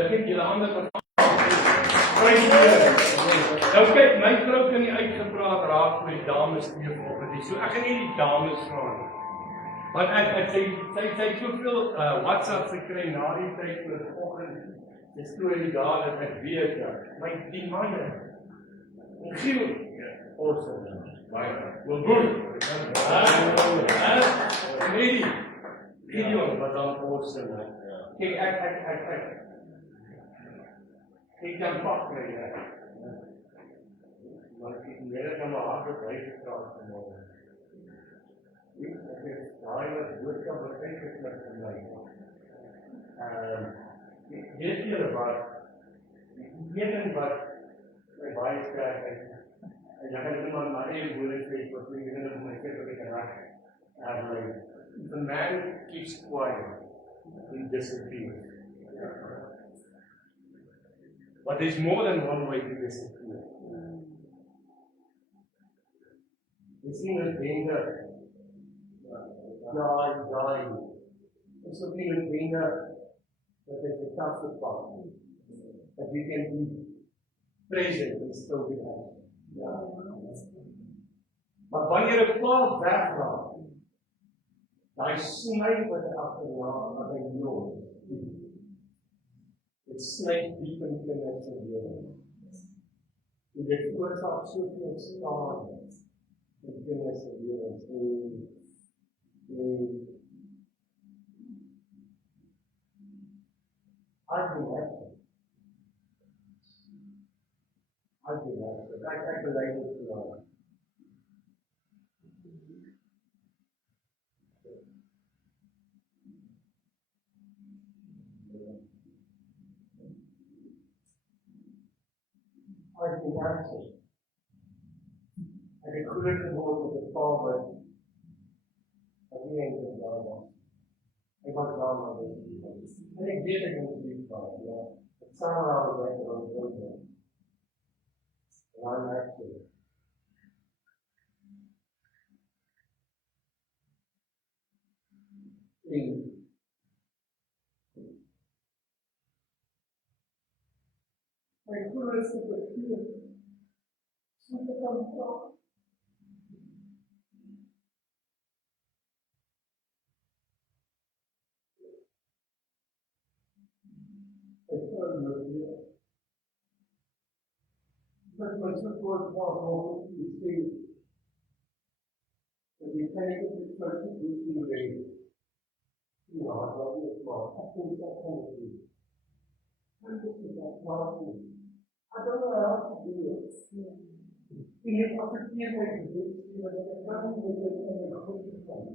Dit het julle ander prys hier. Nou kyk, my vrou kan nie uitgepraat raak met die dames teenoor dit. So ek gaan nie die dames vra nie. Want ek sy het soveel WhatsApp gekry na die tyd vanoggend. Die storie daar dat ek weet my die manne. Giel, awesome. Well good. Nee. Gideon was dan awesome. Kijk, ik kan pak krijgen. Maar ik merk dat mijn hart op eigen kracht genomen. Ik heb daar boodschap betekend met mij. Ik weet jullie wat. Ik weet wat mijn baas krijgt. En dan kan iemand maar één woord zeggen, wat ik weet dat mijn kind kan raken. The man keeps quiet, he disappears. But there's more than one way to disappear. Misschien een vinger, die. It's something een vinger that is a tough spot. That you can be present and still be happy. Maar wanneer het klaar weggaat, daai sny wat hy agterna wat hy los. Dit sny diep in kinders se lewens. Dit veroorsaak soveel skade in kinders se lewens. Ek bely dit vir jou. Ek het groot geword met 'n pa wat nie eintlik daar was. Ek was daar maar dit. En ek weet ek moet dit doen, ja. Dit saam raak met my oor. En actually. My grootste begeer, so te kan praat. Ek vrou begeer. Met my support van die sê, dat die kyk op die persoon hoe sy leef. Ja, dat is maar, ek kom dat kan het doen. En dit is dat maar goed. I don't know how to do it. Ik heb afgekeerd met de wet, dat ik kan niet met het goed gaan.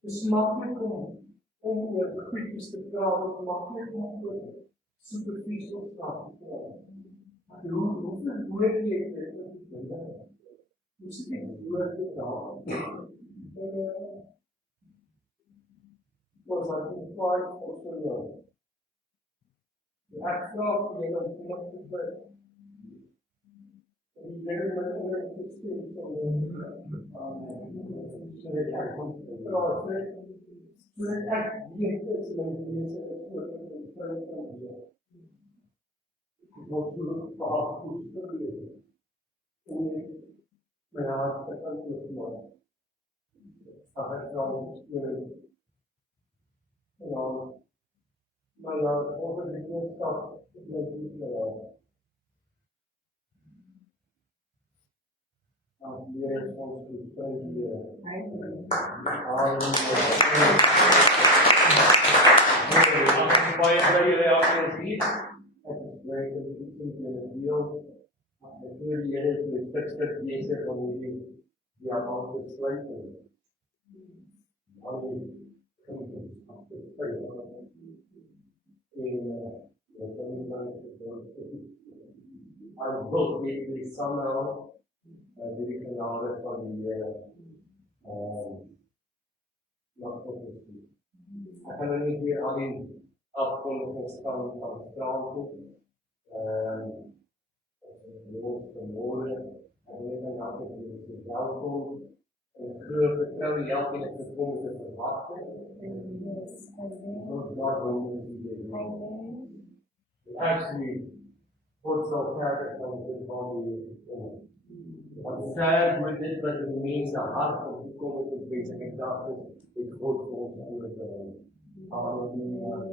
Het is makkelijk om de goedjes te praten, het is makkelijk om superficial stuff te praten. Hoeveel woord heb je met het? Hoe zit ik woord te praten? Was I can fight for so long? Ek vra vir julle om vanaf te bid. En die Here moet onder te steun van sodat ek kon vra sodat ek weet is my wese is oor in vrou van Here. Ek word so vaak goed verleer. En my hart te kan oopmaak. Ek sal steun. Maar ja, over die wetenschap is mijn liefde wel. Als de Heer ons goed prijzen. Halleluja. Als baie blij jullie afkomst hier. Het is blij dat u kunt jullie deel. Ik wil die Heer voor het stuk bezig van jullie die allemaal besluiten. Halleluja. I will maybe somehow die genade van die not-for-profit. Ik ga er niet weer alleen afkondiging van straal toe. De woord van woorden. En we gaan altijd welkom. En ik vertrouw je elke keer gekomen te verwachten. Zoals daar wonen we. actually puts our character on the body. Want sterk met dit wat die mense hart op die kom met die mense en dat is God vir ons oor.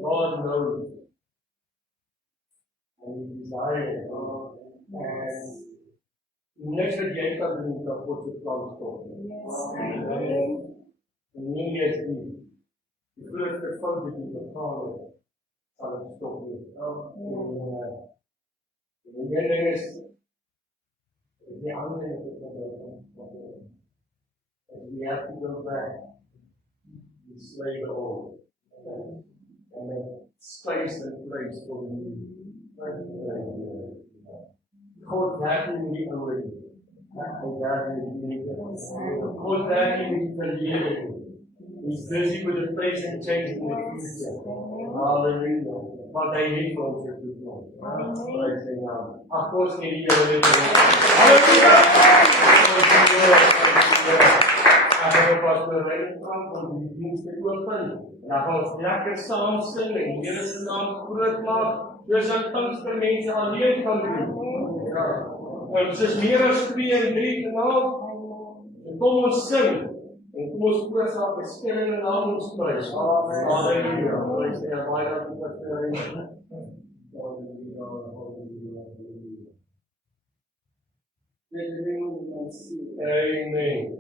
God knows and He desires and niks wat jy kan doen dat God se plan stop. En nie is die grootste fout wat jy begaan het, sal het stop nie. En die ding is the only and we have to go back and slay the old and make space and place for the new. God werkt in die oude. Hij werkt in die nieuwe. God werkt in die verleden. He's busy with the place and change in the future. Hallelujah. Wat hy het vir ons gedoen. Prys sy naam. Ag ons nie die Here net. Halleluja. Ag ons pas weer rein van die dienste open. En dan gaan ons lekker saam sing en die Here se naam groot maak. Dis aan Pinkster mense alleen kan doen. Ja. Ons is meer as 2 en 3 vanaand. En kom ons sing. En kom ons prys op verskillende name ons prys. Halleluja. Prys die Here baie dat jy dit herinner. Halleluja. Amen.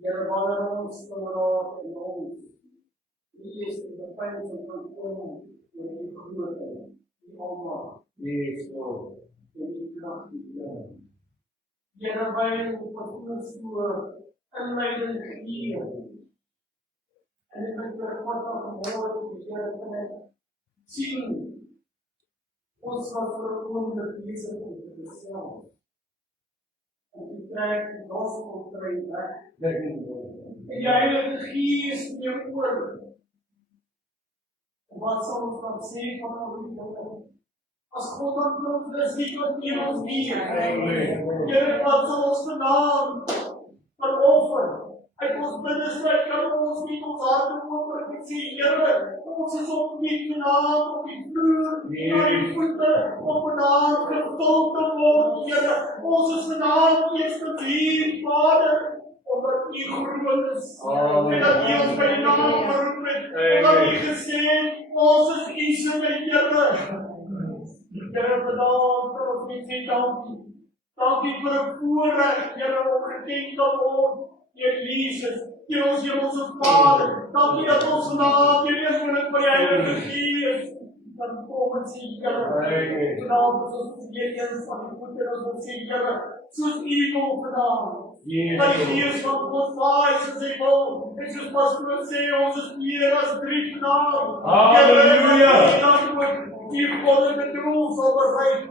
Here wanneer ons vanraad en ons wie is die pyn van kom oor die grootheid, die almag, Yes, Lord. en die krag die Here. Here wy op ons so inleiding gee. En ek wil vir vanmôre die Here kan sien. Ons was verwonderd besig om te gesels. En die trek die gospel trein weg. En die Heilige Gees in jou oor. En wat sal ons dan sê van die Here? As God aan ons is, wie kan teen ons wees? Here, wat sal ons vandaan veroffer? Uit ons binneste kan ons nie ons harte oop en sê, Here, ons is op die naam, op die vloer, na die voete, op naam gevul te word, Here. Ons is vandaan eerste hier, Vader, omdat U groot is, en dat U ons by die naam geroep het, omdat U gesê het, ons is U se Here. Here, vanavond kan ons net sê dankie. Dankie vir 'n voorreg, Here, om geken te word deur Jesus, deur ons Hemelse Vader. Dankie dat ons vanavond weer by die Heilige Gees kan kom en sê, Here, vanavond is ons weer eens van die voete en ons sê, Here, soos U wil vanavond. Dat die Gees van God vaai soos hy wil. En soos pastoor sê, ons is meer as 3 vanavond. Halleluja. Die volgende doel sal bereik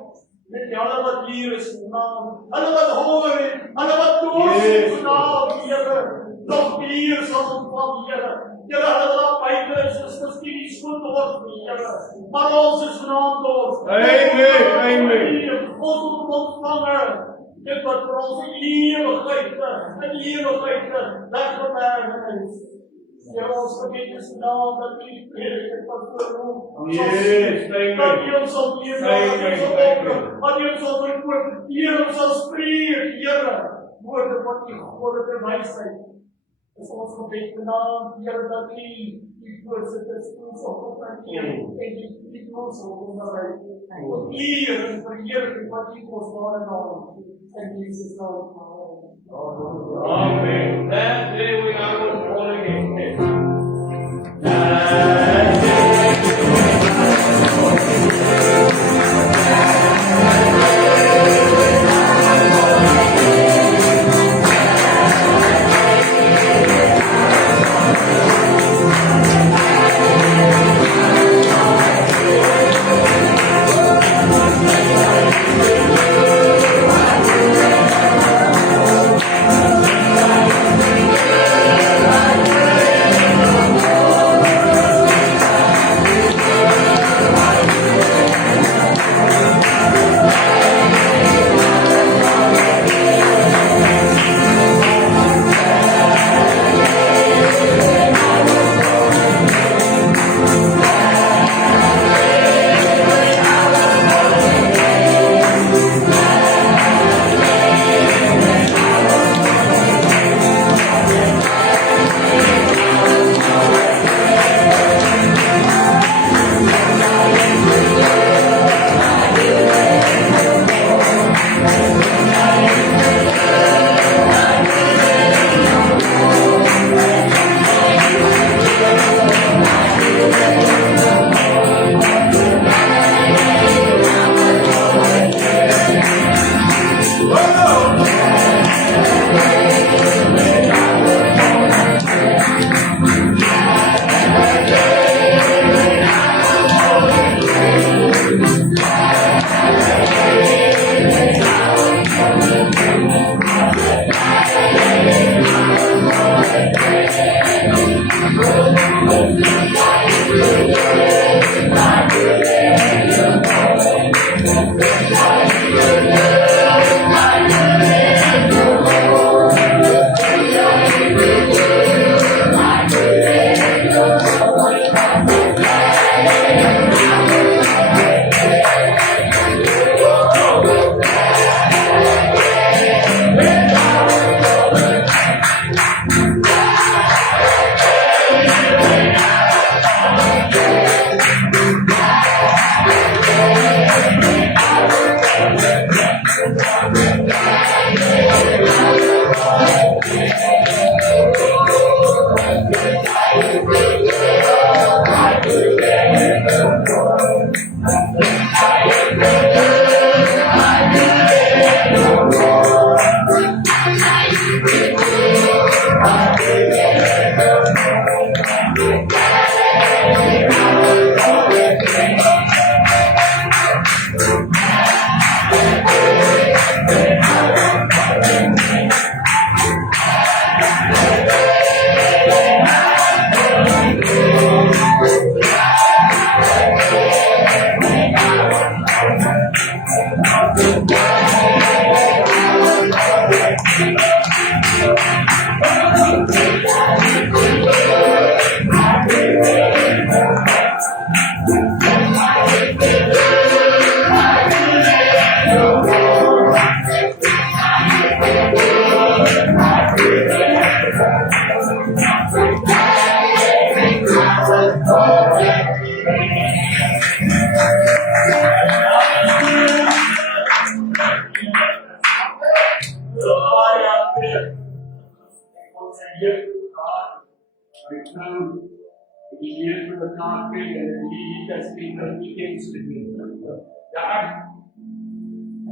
met alle wat hier is vanavond. Alle wat honger het, alle wat dors is vanavond, Here. Nog hier sal ontvang, Here. Here, hulle wat buite is miskien nie so dors nie, Here. Maar ons is vanavond dors. Amen. Ons moet ontvangen. Dit wat vir ons in ewigheid weggeberg is. Here, ons gebed is naam dat U die predik van voornoem. Yes, Dat U ons sal leer, dat U ons sal oprig, dat U ons sal verkoop, Here, ons sal spreek, Here, woorde van U goddelike wysheid. Is ons gebed vanaand, Here, dat U die voorsitters ons op en die ons onderwys. Tot eer en verheerlik wat U kosbare naam. In Jesus' name. Amen. That day when I was born again.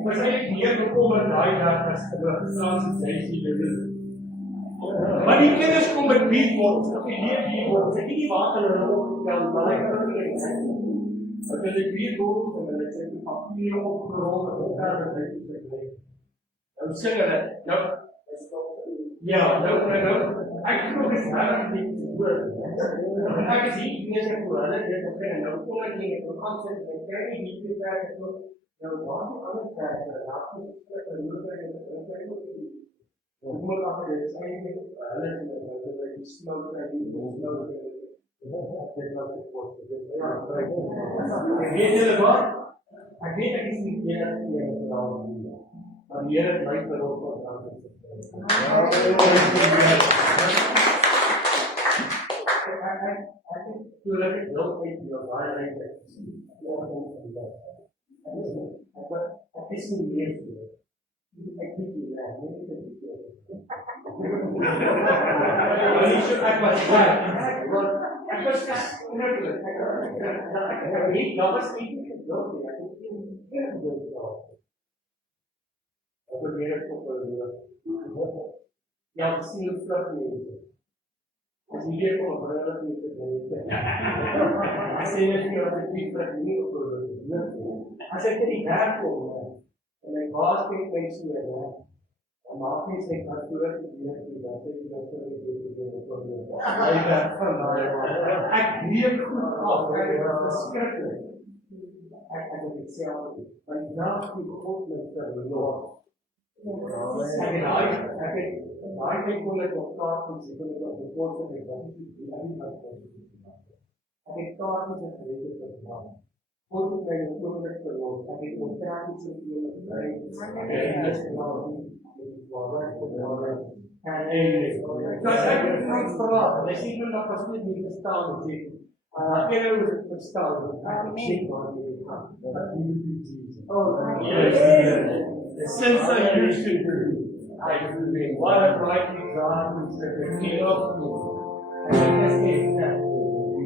was eigenlijk meer bekommerd daai dag as gelukkig sessie doen. Maar die kinders kom met beatbox, of die beatbox, ek nie water hulle opgetel, maar ek kan nie eens. Want as ek beatbox en hulle sê die papier opgerol en opgaan en dit is ek. Nou sing hulle, nou ja, nou ek glo dis reg nie te hoor. Ek is hier nie eens voor hulle dit begin en nou kom ek nie op aansit en kry nie te werk so. Nou waar die ander tyd, raak nie ek moet ek hoe moet ek dit sê hulle is die snow en die snow dit was die post dit ja ek weet julle wat ek weet ek is nie meer as jy het gedaan maar die Here bly vir ons van dank ek toe ek wil uit die baie reg ek is nie meer so ek weet nie ek was onnodig. Ek weet dat was nie geduld nie. Ek het geen geduld gehad. Ek het weer op ja, dis nie vlug nie. As jy weer kom op hulle nie te doen. As jy net nie op die vlug nie op hulle. As ek in die werk kom en my baas kyk my so en maak nie sy kantoor te weer toe dat hy dit vir die probleem. Hy werk van daai ek weet goed af, ek is verskriklik. Ek het dit self gedoen. Want daar die God my verlos. Ek het daai kon ek op kaart en sy kon ek op die poort en ek was nie die wat ek het kaart met sy gereed gedaan. God het my oomblik verlos. Ek het ontraties in die gebruik. Ek het dit gedaan. En dus ek het Frans verlaat. En ek sê nou dat pas net nie verstaan en sê, ene is het verstaan. Ek sê maar die gaan. Dat die moet die Jesus. Oh, yes. The sins I used to do, I do them. What a mighty God who said the King of Kings. And I say that. We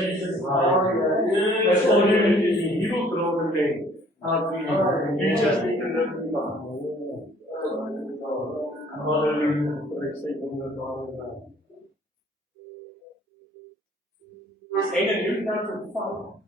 Jesus, that's all you need is He will grow the name. You just need to look Him up. Hallelujah. Praise the Lord. Ain't a new country fun.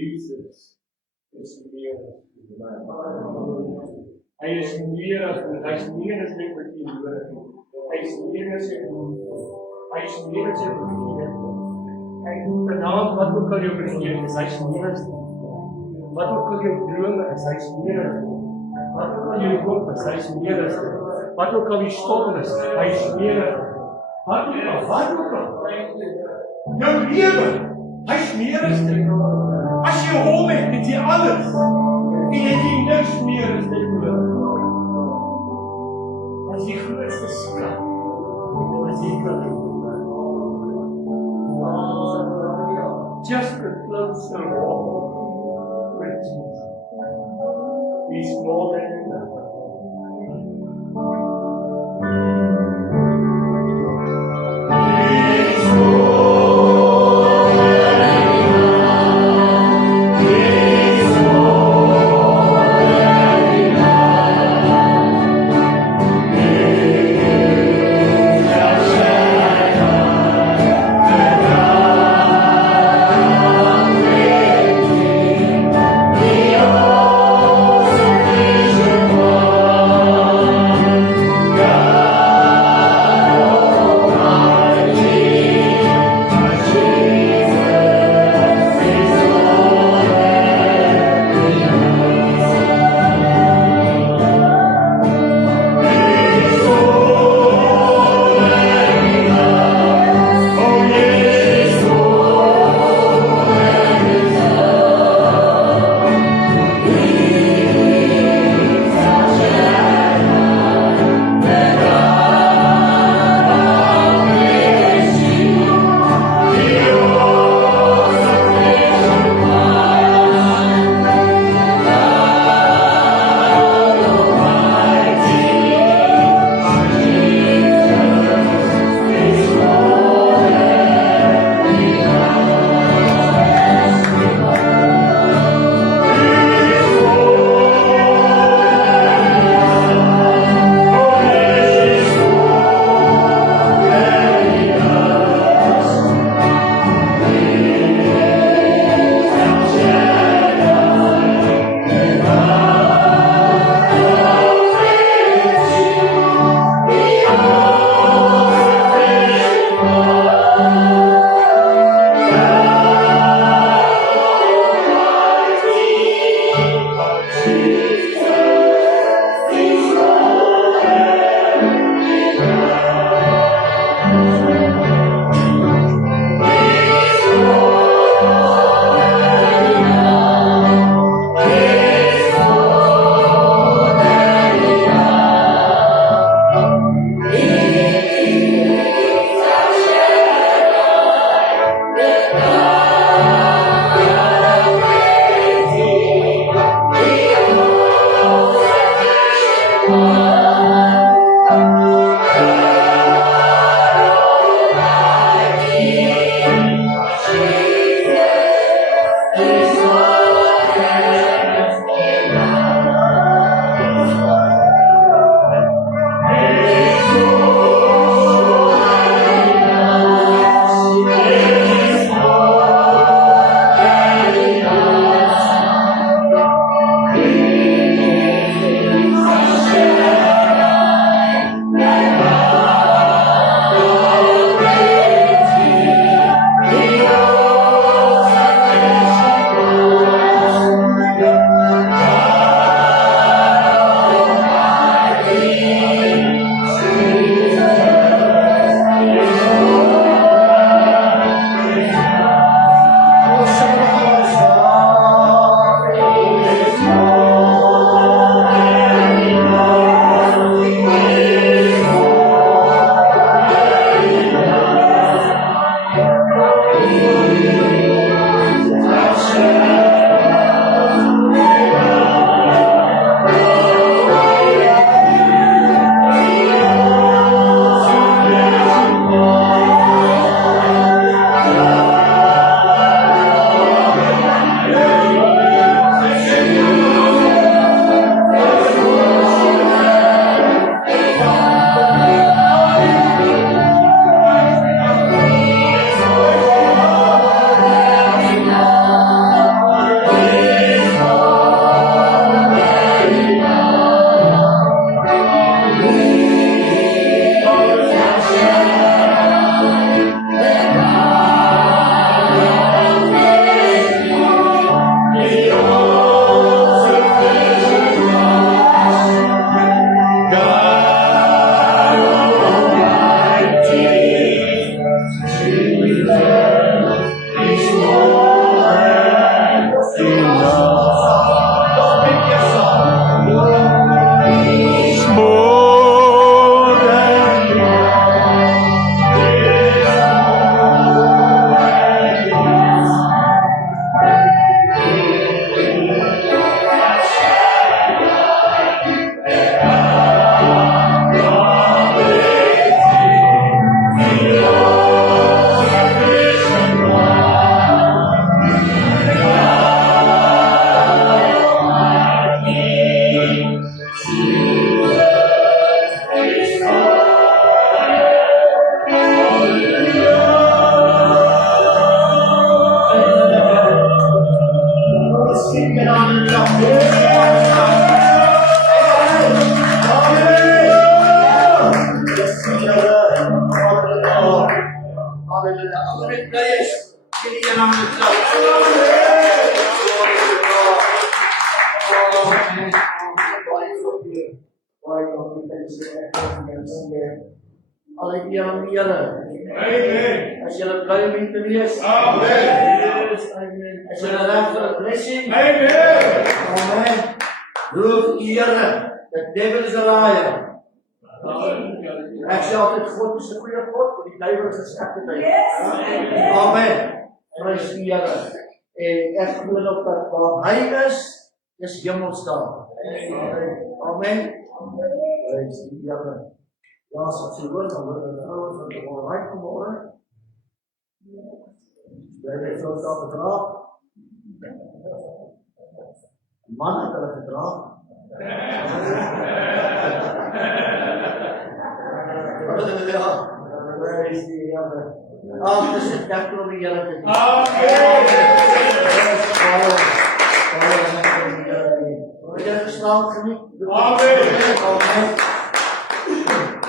Jesus is meer Hy is meer as dit. Hy is meer as net wat jy nodig het. Hy is meer as jy Hy is meer as jy Hy vanaand wat ook al jou vergeet is, hy is meer as dit. Wat ook al jou drome is, hy is meer as dit. Wat ook al jou hoop is, hy is meer as dit. Wat ook al die storm is, hy is meer as dit. Wat ook al. Jou lewe, hy is meer as dit. As jy hom het jy alles. En jy het niks meer as dit nodig. As die grootste skat, as jy kan doen. Just a closer walk with Jesus. He's more than enough. Thank you. Amen. As julle bly om te wees. Amen. As julle reg vir 'n blessing. Amen. Amen. Loof die Here. The devil is a liar. Ek sê altyd God is 'n goeie God, maar die duiwel is 'n slegte duiwel. Amen. Prys die Here. En ek glo nog dat waar hy is hemels daar. Amen. Prys die Here. Ja, as ek so hoor, dan word die vrouens van die alright vanmorgen. Jy het so daar gedra. Man het hulle gedra. Prys die Here. Dis 'n dank vir die Here te doen. Jy het geslaap geniet. Amen.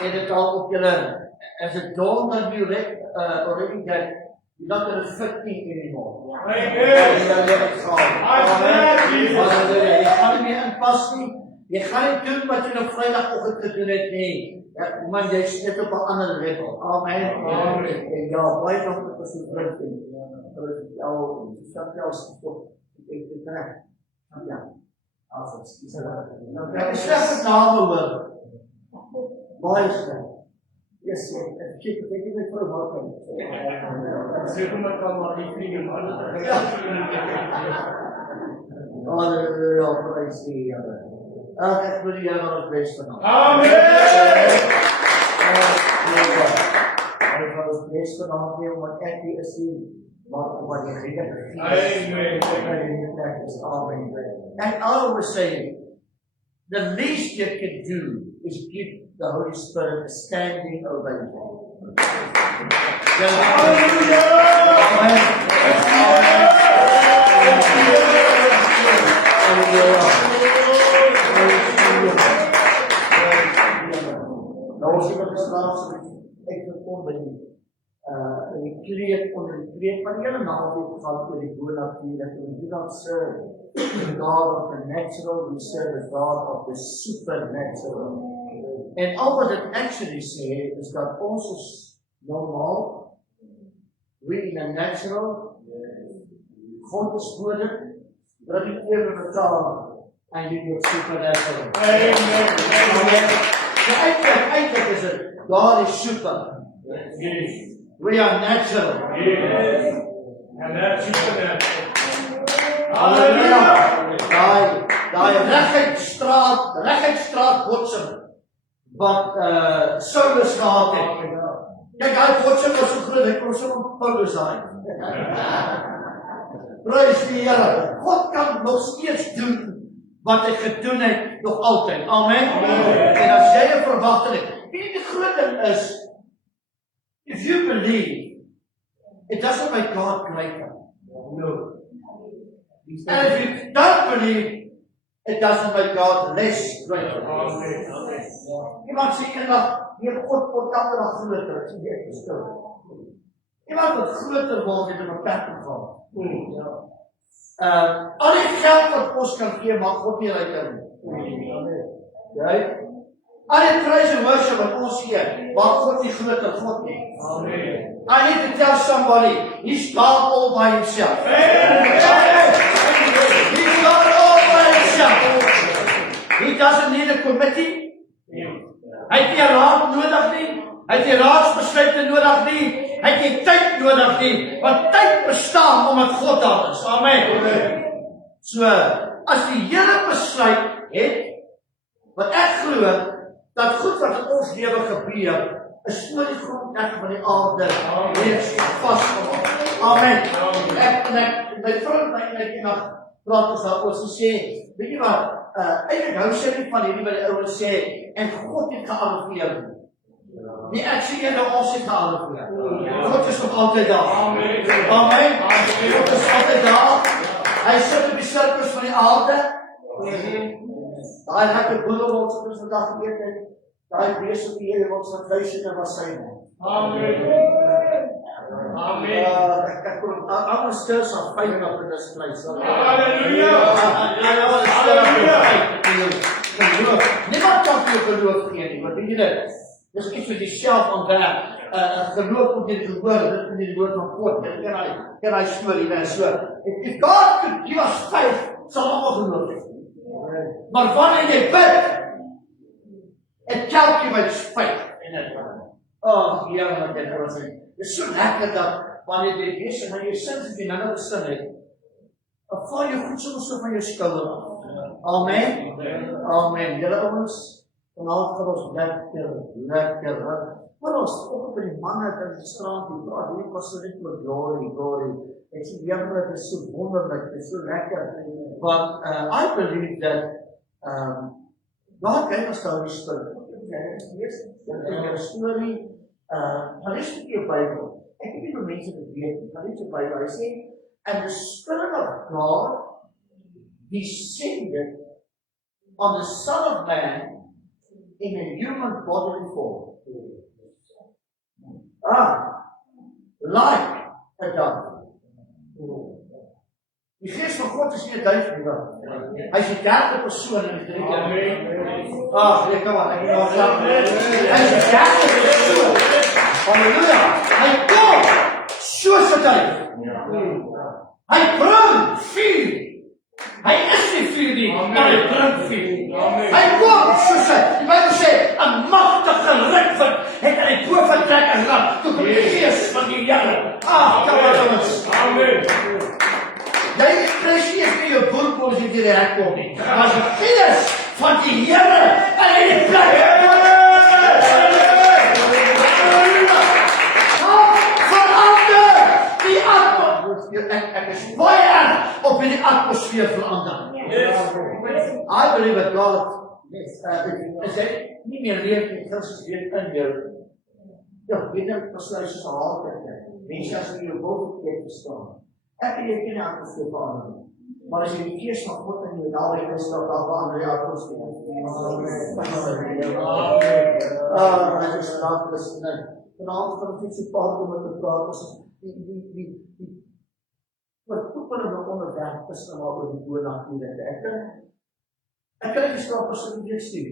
En het al op julle, as it dawned on you already that you're not going to fit me anymore. Amen. Jy gaan nie meer inpas nie. Jy gaan nie doen wat jy op Vrydagoggend gedoen het nie. Man, jy is net op 'n ander level. Amen. En ja, baie dankie vir so druk. Ek is slegs name hoor. Baie sleg. Yes, ek kyk net vir wat kan. Sê maar kan maar nie vriende maar. Halleluja, prys die Here. Ek wil die Here ons bes vanaand. Amen. Ek wil ons bes vanaand nie omdat ek hier is nie, maar omdat jy hier is. Amen. Amen. And I always say, the least you can do is give the Holy Spirit a standing ovation. Nou as jy wat geslaap ek gekom by die kreet onder die kreet van die hele naweek gaan oor die bonatuurlik en we do not serve the God of the natural, we serve the God of the supernatural. En al wat dit actually sê is dat ons is normaal, we in the natural, God is bode, dat die eeuwige vertaal en die supernatural. Amen. So eindelijk is het, God is super. Yes. We are natural. Yes. And that's supernatural. Hallelujah. Daai reguitstraat botsing wat Saulus gehad het. Kyk, hy botsing was so groot, hy kon so Paulus daai. Prys die Here. God kan nog steeds doen wat hy gedoen het nog altyd. Amen. En as jy 'n verwagting het, weet jy die groot ding is, if you believe, it doesn't make God greater. No. And if you don't believe, it doesn't make God less greater. Iemand sê eendag, God word elke dag groter, as jy verstaan. Iemand wat groter word, het 'n beperking gehad. Al die geld wat ons kan gee, mag God nie uit nie. Al die praise and worship wat ons gee, mag God nie groter God nie. I need to tell somebody, he's God all by himself. He's God all by himself. He doesn't need a committee. Hy het nie 'n raad nodig nie. Hy het nie raadsbesluite nodig nie. Hy het nie tyd nodig nie. Want tyd bestaan omdat God daar is. Amen. So, as die Here besluit het, wat ek glo, dat goed wat in ons lewe gebeur, is oor die grondweg van die aarde reeds vasgemaak. Amen. Ek my vriend eendag praat ons daar oor sê, weet jy wat, eintlik hou sy nie van hierdie wat die ouens sê, en God het gearriveer. Nie ek sê jy ons het gearriveer. God is nog altyd daar. Amen. God is altyd daar. Hy sit op die surface van die aarde. Daai lekker boedelwors wat ons vandag geëet het, daai bees op die Here wat ons duisende was sy. Amen. Amen. Ek kon almal stil so 5 minute dis vleis. Halleluja. Niemand kan vir jou geloof gee nie, wat weet jy dit? Dis iets wat jy self ontwerp. Geloof kom deur die gehoor, dit is die woord van God. Jy ken hy storie, né? So, if God could give us faith, sal almal geloof hê. Maar wanneer jy bid, it calculates faith in it. Ja, maar dit was dit. Dit is so lekker dat wanneer jy lees en jy sins as jy nou gesin het, dan val jy goed soms so van jou skouer af. Amen. Amen. Julle ouens, vanaand gaan ons lekker. Maar ons ook by die manne in die straat, die praat hier was so net oor glory. Ek sê Here, dit is so wonderlik, dit is so lekker. But I believe that God gave us the Holy Spirit. Yes, a story. Gaan lees met jou Bybel. Ek weet nie hoe mense dit weet nie. Gaan lees jou Bybel. Hy sê, and the Spirit of God descended on the Son of Man in a human bodily form. Like a dove. Die Gees van God is nie 'n duif nie. Hy is die derde persoon in die drie keer. Ek kan maar. Hy is die derde persoon. Halleluja. Hy kom soos 'n duif. Hy bring vuur. Hy is nie vuur nie, maar hy bring vuur. Hy kom soos die Bybel sê, 'n magtige rukwind het hy bo vertrek en raak tot die Gees van die Here. Amen. Jy kry nie eens meer jou boerpos in die reg kom nie. Maar die Gees van die Here in die plek. Verander die atmosfeer. Ek is baie erg op die atmosfeer verander. I believe that God is nie meer leef nie, Christus weet in jou. Ja, weet jy, besluit soos 'n haartjie. Mense as jy jou wil verkeerd verstaan. Ek weet jy ken die atmosfeer verander. Maar as jy die Gees van God in jou daai is, dan verander die atmosfeer. Ek is raak besluit. Vanaand kan ek so paar om te praat oor die wat toepassing onderwerp is oor die bonatuurlike. Ek kan nie staan persoonlik weer stuur.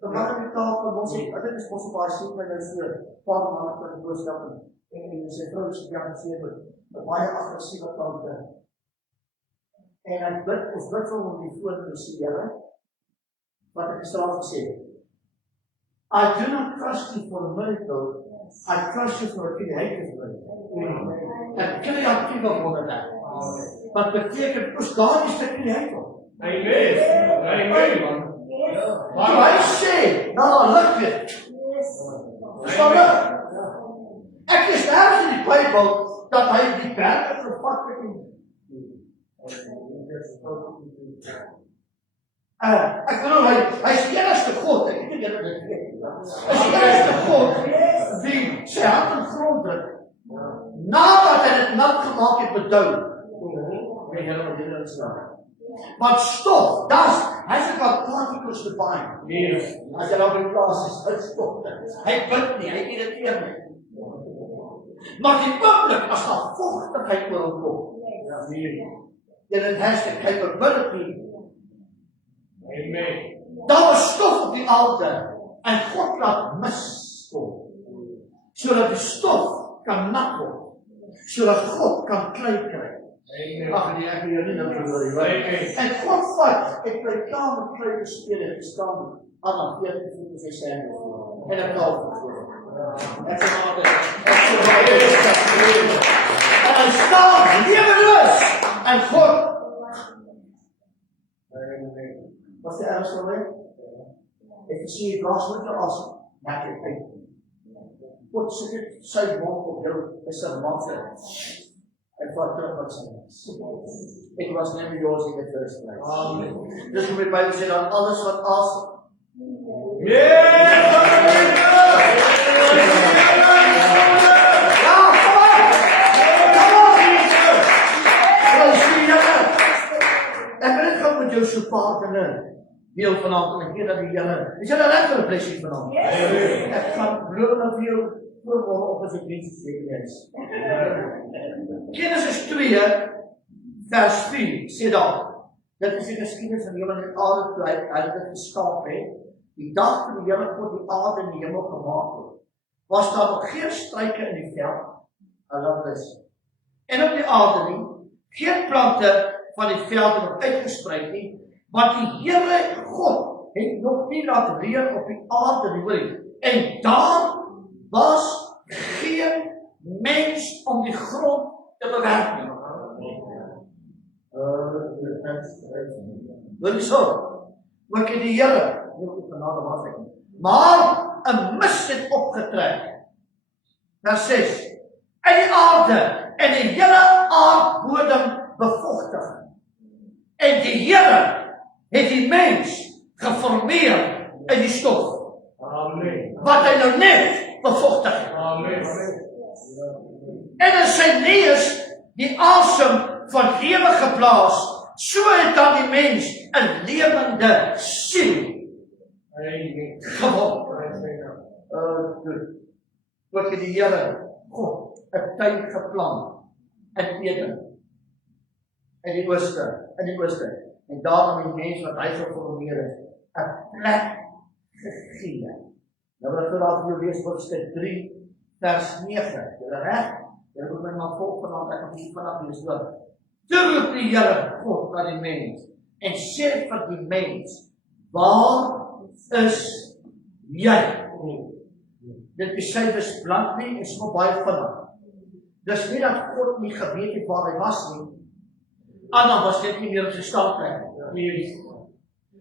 Dan maak ek tafel ons sê, dit is mos baie sien by nou so paar manne van die boodskap en sy vrou is geïnteresseerd met 'n baie aggressiewe kante. En ek bid ons bid vir hom die voorbeeld se Here wat ek gister gesê het. I do not trust you for a miracle. I trust you for a creative miracle. Ek kreatief wonder dat. Wat beteken ons daar is te creative. Amen. Toe hy sê, nou lukt dit. Verstaan jy? Ek is daar in die Bybel dat hy die berge vervat het. Ek bedoel, hy is die enigste God, ek weet nie dat dit weet. Hy is die enigste God die sy hand in grond druk. Nadat hy dit nat gemaak het met dou. Weet jy wat dit is? Maar stof, hy sê wat particles te bind. As jy nou by plaas is, het stof. Hy bid nie, hy irriteer nie. Maar die oomblik as daar vochtigheid oor hom kom. Then it has the capability. Amen. Daar was stof op die altaar en God laat mis kom. Sodat die stof kan nat word. Sodat God kan klei kry. Ag nee, ek wil jou nie nou verloor nie. En God vat, ek bly klaar met klei gespeel en gestaan aan 40 voet as hy sê. En ek nou voor. Ek sê maar dit. En hy staan lewenloos en God. Was die ergens van my? Ek sê jy blaas met jou asem. Maak jy uit. God sê dit sy mond op jou is 'n maatse. Ek vat terug wat sy is. Ek was never yours in the first place. Amen. Dis hoe die Bybel sê dan alles wat asem. jou so paard in 'n deel vanaand en ek weet dat die Here, is julle reg vir 'n blessing vanaand? Ek gaan beloof nou vir jou voor môre op as ek dienst seker is. Genesis 2 vers 4 sê daar, dit is die geskiedenis van hemel en aarde toe hy dit geskaap het. Die dag toe die Here God die aarde en die hemel gemaak het, was daar nog geen struike in die veld, en op die aarde nie, geen plante van die veld nog uitgespreid nie, want die Here God het nog nie laat reën op die aarde nie, hoor jy, en daar was geen mens om die grond te bewerk nie. Wil jy so? Ook in die Here, nie op genade was ek nie. Maar 'n mis het opgetrek. Vers 6. In die aarde en die hele aardbodem bevochtig. En die Here het die mens geformeer in die stof. Amen. Wat hy nou net bevochtig het. Amen. En in sy neus die asem van lewe geblaas, so het dan die mens 'n lewende siel geword. Ook in die Here God 'n tuin geplant in Eden, in die ooste, en daar aan die mens wat hy geformeer het, 'n plek gegee. Nou wil ek vir jou lees Hoofstuk 3 vers 9. Julle reg? Julle moet my maar volg vanaand, ek gaan nie vanaf lees oor. Toe roep die Here God na die mens en sê vir die mens, waar is jy? Dit is blank nie en so baie vinnig. Dis nie dat God nie geweet het waar hy was nie. Adam was net nie meer op sy standplek nie.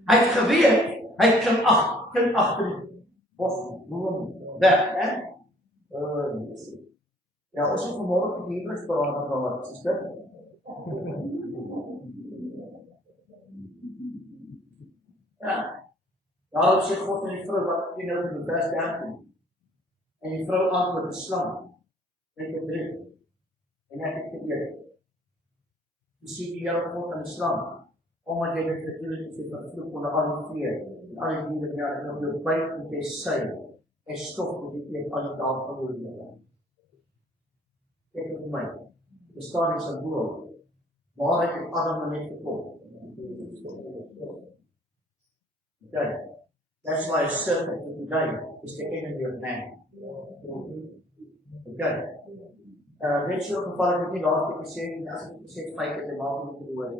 Hy het geweet, hy klim agter die bos, weg, hè? Ja, ons het vanmorgen die Hebreërs beraad gehad, is dit? Ja, daarom sê God aan die vrou, wat jy nou in vers 13, en die vrou antwoord die slang, en bedrieg, en ek het geëet. Toe sê die Here God aan die slang, omdat jy dit gedoen het, sê vervloek onder al die vee, en al die diere, ja, en op jou byt en jy sy, en stof met die eet al die daad van jou lewe. Kijk op my, er staan die symbool, waarheid het Adam net gekom. Okay, that's why a serpent today is the enemy of man. Okay. Weet jy ook geval ek het nie laat gesê, as ek gesê vyf het, en maak nie te hoor.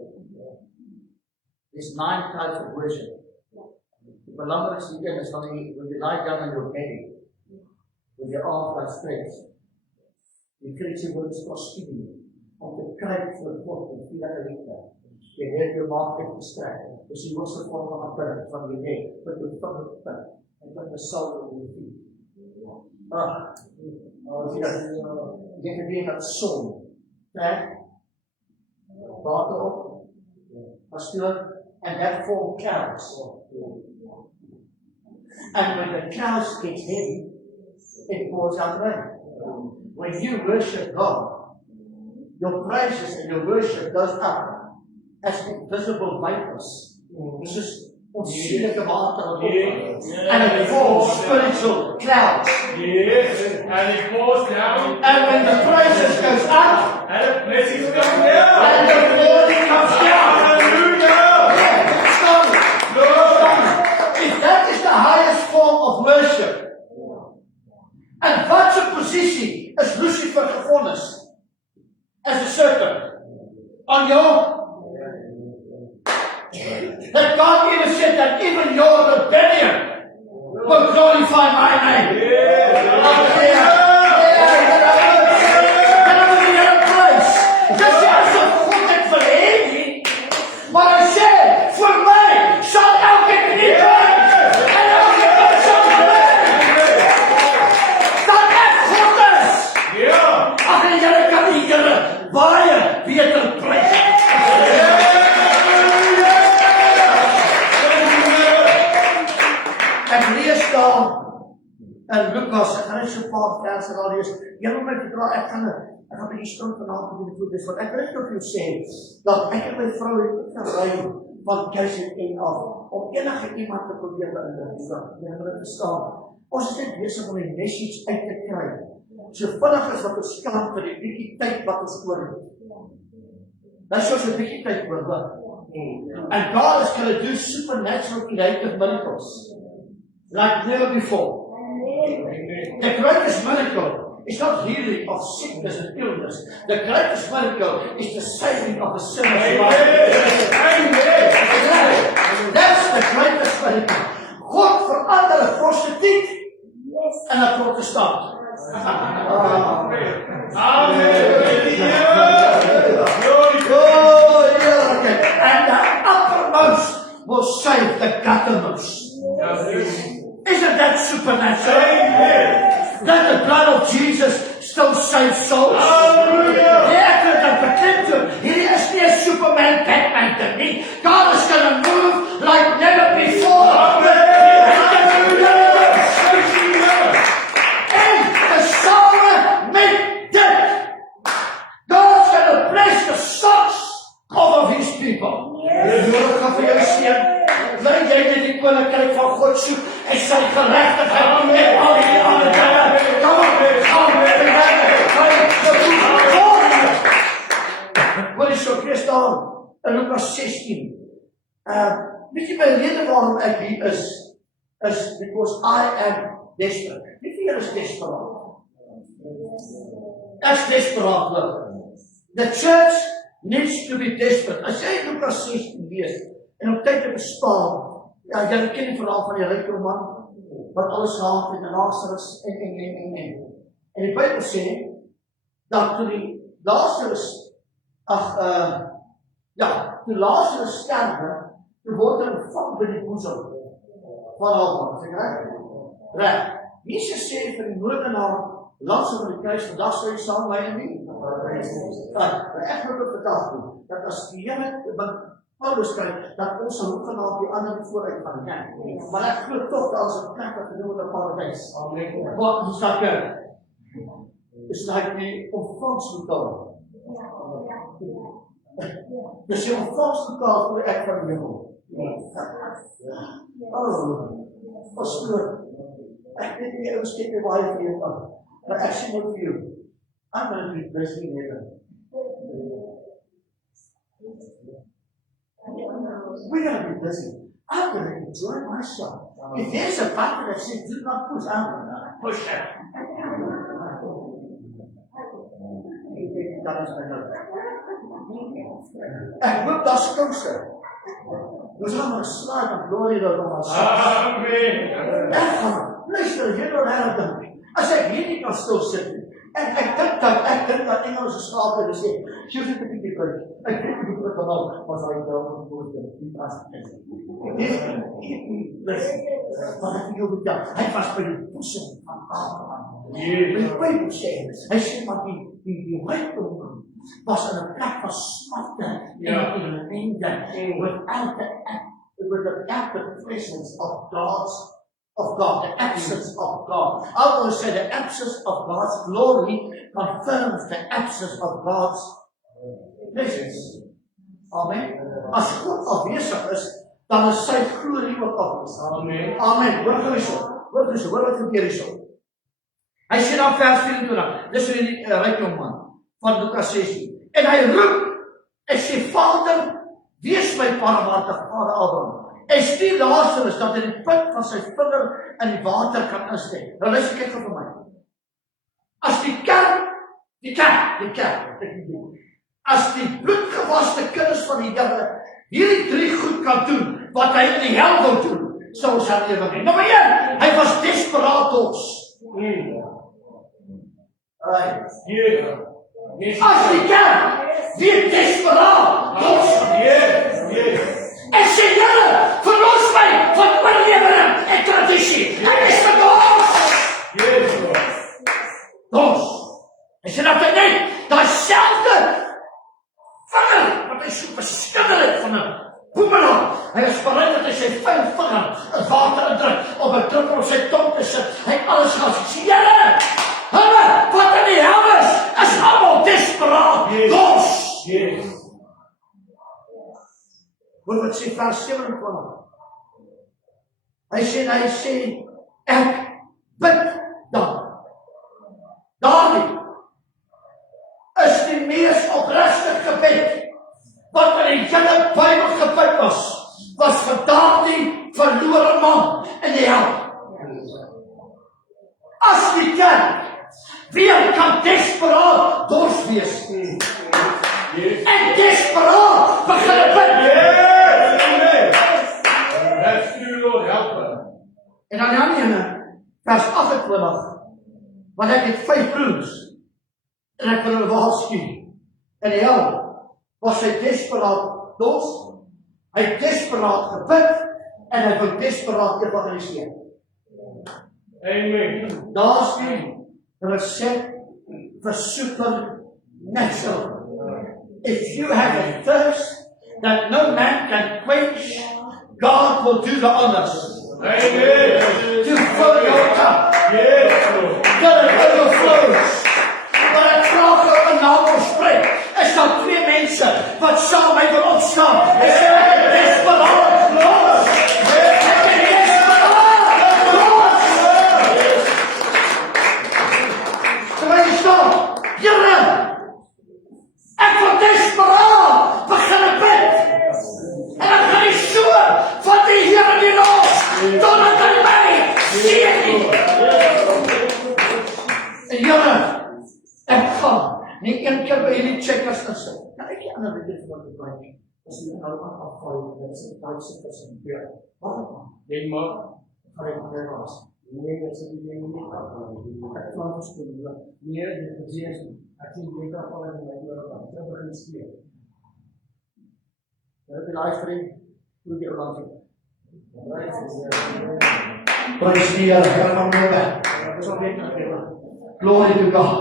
There's 9 types of worship. Die belangrikste een is when you lie down on your belly, with your arms outstretched, die Griekse woord is proskidie, om te kruip voor God en vele liefde. Jy het jou maak uitgestrek, dus die woordse vorm van 'n punt van die nek, met jou punt, en met 'n salwe in die voet. Jy het weer dat son, trek, water op, pastoor, and that form clouds. And when the clouds get heavy, it pours out rain. When you worship God, your praises and your worship goes up as invisible vapors. This is onsienlijke water wat opkomt. And it forms spiritual clouds. Yes, and it falls down. And when the praises goes up, And the blessings come down. and the glory comes down. Hallelujah. Yeah, stop it. If that is the highest form of worship, and wat se posisie is Lucifer gefonnis as a serpent on your, that God even said that even your rebellion will glorify my name. Maar hy sê, vir my sal elke knie buig en elke mond sal bely dat ek God is. Ja. Ag, en julle kan die Here baie beter prys. Ek lees daar in Lukas, ek gaan net so 'n paar verse daar lees. Julle moet vertra, ek gaan by die stond vanaand met die voet, want ek wil net vir jou sê, dat ek en my vrou het gery van KZN af, om enige iemand te probeer beïnvloed. Jy moet dit verstaan. Ons is net besig om die message uit te kry. So vinnig as wat ons kan vir die bietjie tyd wat ons oor het. That's just a big thing, brother. And God is going to do supernatural creative miracles like never before. The greatest miracle is not healing of sickness and illness. The greatest miracle is the saving of the sinner's life. That's the greatest miracle. God verander 'n prostituut en 'n protestant. And the uppermost will save the guttermost. Isn't that supernatural? That the blood of Jesus still saves souls? He is near Superman, Batman to me. God is going to move like never before. And the sower made death. God's going to bless the socks of his people. Wil jy net die koninkryk van God soek en sy geregtigheid en al die ander dinge? Kom op, wat is so Christus in Lukas 16? Weet jy my rede waarom ek hier is because I am desperate. Weet jy is desperate? Ek's desperate. The church needs to be desperate. As jy Lukas 16 lees, en om tyd te bespaar, jy ken die verhaal van die ryke man, wat alles gehad het, en Lazarus, en die Bybel sê, dat toe die Lazarus, toe Lazarus sterwe, toe word hy ontvang by die boesem van Abraham, sê ek reg? Jesus sê vir die moordenaar, langs op die kruis, vandag sal jy saam my en nie. Ek moet het verdag doen, dat as die Here Paulus skryf, dat ons sal hoegenaamd die ander vooruit gaan. Maar ek glo tog dat ons 'n plek het genoem in 'n paradys. Amen. Wat is dat? Is like die ontvangslokaal. Dis die ontvangslokaal vir ek van die hemel. Ons glo. Ek weet nie ons kyk nie baie vir jou aan. Maar ek sê net vir jou, I'm going to be busy in heaven. We're going to be busy. I'm going to enjoy myself. If there's a button that says do not push, I'm going to push it. Ek hoop daar's kouse. Ons gaan maar slaap en glorie dat ons amen. Luister, jy nou daar dink. As ek hier nie kan stil sit nie. Ek dink dat Engelse skake sê, jy sit 'n bietjie kry. Ek dink die groot kanaal was hy daar om voor te doen as ek. Maar ek wil dit. Hy was by die boesem van Abraham. Die Bybel sê, hy sê maar die rykdom was in 'n plek van smarte en ellende without the presence of God, the absence of God. I will say the absence of God's glory confirms the absence of God's presence. Amen. As God afwesig is, dan is sy glorie ook afwesig. Amen. Amen. Hoor wat gebeur hierso. Hy sê dan vers 24, dis vir die ryke man van Lukas 16. En hy roep en sê, Vader, wees my barmhartig, Vader Abraham. En stuur Lazarus dat hy die punt van sy vinger in die water kan insteek. Nou luister kyk vir my. As die kerk, as die bloedgewaste kinders van die Here hierdie 3 goed kan doen, wat hy in die hel wil doen, sou ons aan ewig hê. Nommer 1, hy was desperaat ons. As die kerk, die desperaat ons. En sê, Here, verlos my van oorlewering en tradisie. Ek is vir ons. En sê dat hy net, die selfde vinger, wat hy so beskinder het van 'n boemerang. Hy is bereid dat hy sy vinger in water indruk, op 'n druppel op sy tong te sit. Hy alles gaan sê, Here, hulle, wat in die hel is almal desperaat. Hoor wat sê vers 27. Hy sê, ek bid dan. Daardie is die mees oprigte gebed wat in die hele Bybel gebid was vir daardie verlore man in die hel. As die kerk weer kan desperaat dors wees en desperaat begin bid. That's true, Lord, help us. En dan Daniël, vers 28, want ek het 5 broers, en ek wil hulle waarsku. In die hel was hy desperaat dors, hy het desperaat gebid, en hy wil desperaat evangeliseer. Amen. Daar's die resep vir supernatural. If you have a thirst that no man can quench, God will do the honors. Amen. To fill your cup. Yes, Lord. Till it overflows. Maar ek vraag jou in naam spreek, is daar 2 mense wat saam my wil opstaan. En sê ek het desperaat los. Ek het desperaat los. Terwyl jy staan, Here, ek wil desperaat begin bid. En ek gaan nie so van die Here nie los, totdat hy my sien nie. En Here, ek gaan nie een keer by hierdie checkers insit. Nou ek die ander weet wat te bly. As jy nou afval, dit is duisend tussen weer. Wat? Jy maar. Gaan ek weer was. Nee, dat is die ding nie afval. Ek plan verskoon. Nee, dit is eers. Ek sien jy kan afval en my oor aan. Dit begin speel. Dit is livestream. Hoe jy langs het. Praise Praise die Here, Here van Nobe. Glory to God.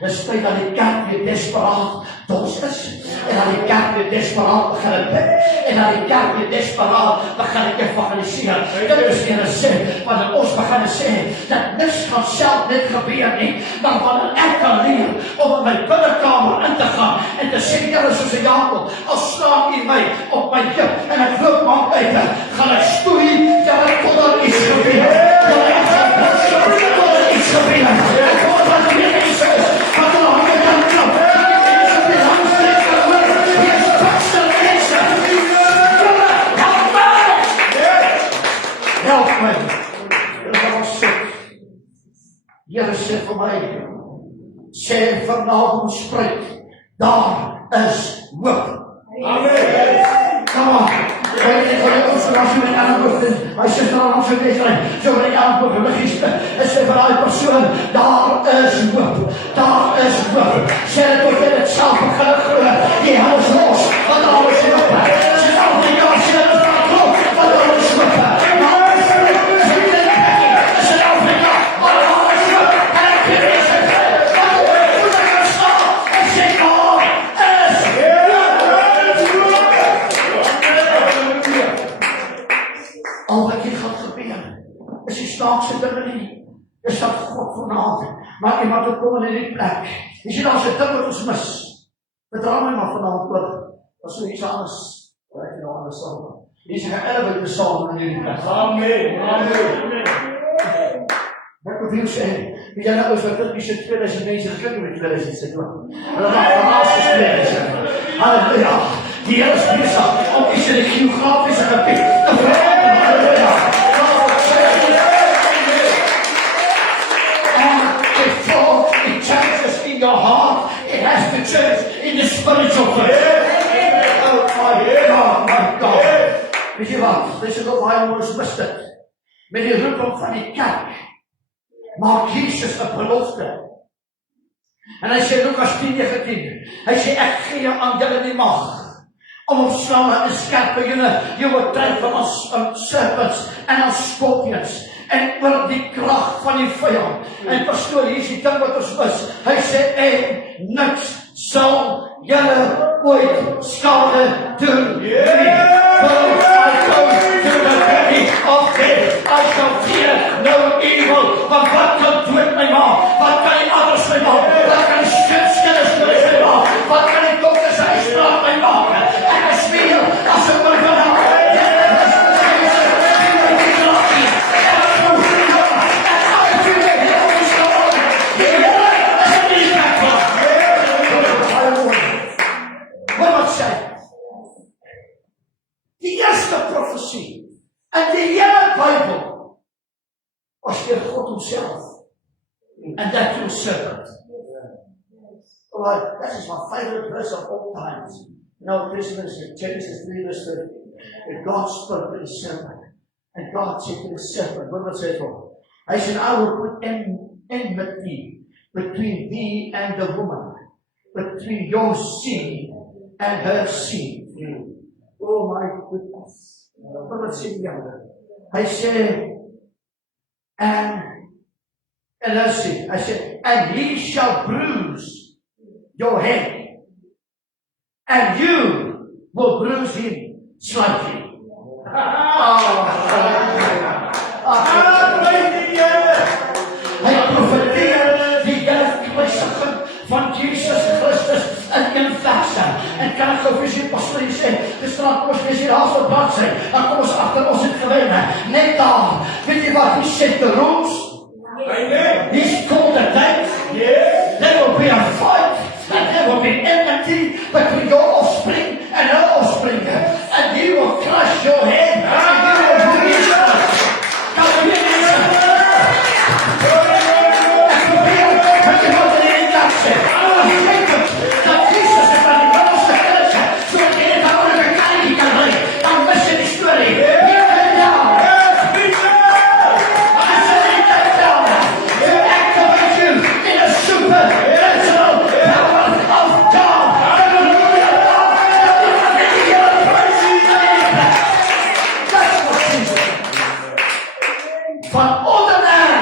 Dis tyd dat die kerk weer desperaat dors is. En dat die kerk weer desperaat begin bid. En dat die kerk weer desperaat begin evangeliseer. Dit is weer 'n sin wanneer ons begin sê dat niks kan self net gebeur nie, maar wanneer ek kan leer om in my binnekamer in te gaan en te sê, Here, soos Jakob, al slaan U my op my heup en ek loop maar uit, gaan ek stoei, Here, totdat iets gebeur. Here, ek gaan stoei totdat iets gebeur. Ek hoor wat die mense is, wat hulle hande kan klap. Help my. Here sê vir my, sê vanavond spreek, daar is hoop. Amen. Come on. Ek wil net ons was met antwoord. Hy sê daar ons wees hy. So met antwoord liggies. Hy sê vir daai persoon, daar is hoop. Daar is hoop. Sê dit tot dit self begin glo. Die hel is los. Want daar is hoop. Sê al die jaar sê dit daar klop. Want daar is hoop. Al wat hier gaat gebeuren, is die staatse dinge nie, is dat God vanavond, maar iemand het kom in die plek, jy sê daar is een ding wat ons mis, vertrouw my maar vanavond oor, as so iets anders, wat ek nou anders sal, jy sê geëlewid besaam in die plek. Amen. Amen. Ek wil vir jou sê, wie jy nou is wat dit nie sê 2000 mense, dit klink met 2000 sê doen, hulle maak vanavond is 2000, halleluja, die Here is besig om iets in die geografiese gebied te verander. Halleluja. And before it changes in your heart, it has to change in the spiritual place. Oh my God. Weet jy wat? Dis is ook baie ons mis dit. Met die roeping van die kerk maak Jesus 'n belofte. En hy sê Lukas 10:19. Hy sê ek gee aan julle die mag om op slange en skorpioene, jy will trample on serpents en on scorpions, en oor die krag van die vyand. En pastoor, hier is die ding wat ons mis. Hy sê, en niks sal julle ooit skade doen nie. Though I go to the valley of death, I shall fear no evil. Want wat kan dood my maak? Wat kan die anders my maak? Wat kan die skilles my maak? Wat kan die dokters uitspraak my maak? Ek is weer as 'n oorwinnaar. profesie in die hele Bybel was deur God homself. And that through serpent. Well, that is my favorite verse of all times. You know, Christmas in Genesis 3 verse 30. And God spoke to the serpent. And God said to the serpent, what was it for? I said, I will put enmity between thee and the woman, between your seed and her seed. Oh my goodness. What was it here? I said, and her seed. I said, and he shall bruise your head, and you will bruise him slightly. Hy profeteer die kruisiging van Jesus Christus in een verse. En kan ek gou vir sy pastoor sê, dis dan kom ons lees hier haas op bladsy, dan kom ons agter ons het gewene. Net daar, weet jy wat, he set the rules. He's called the date. There will be a fight, and there will be enmity between your offspring and her offspring. And he will crush your head, and you will do his life. Now, hear this. And to be able to go to the end of it. He made it. That Jesus is running. But also the church. So at the end of the time, he can read. I'm missing the story. He came down. I said he came down. To activate you in a supernatural power of God. Hallelujah. That's what Jesus is. Van ordinary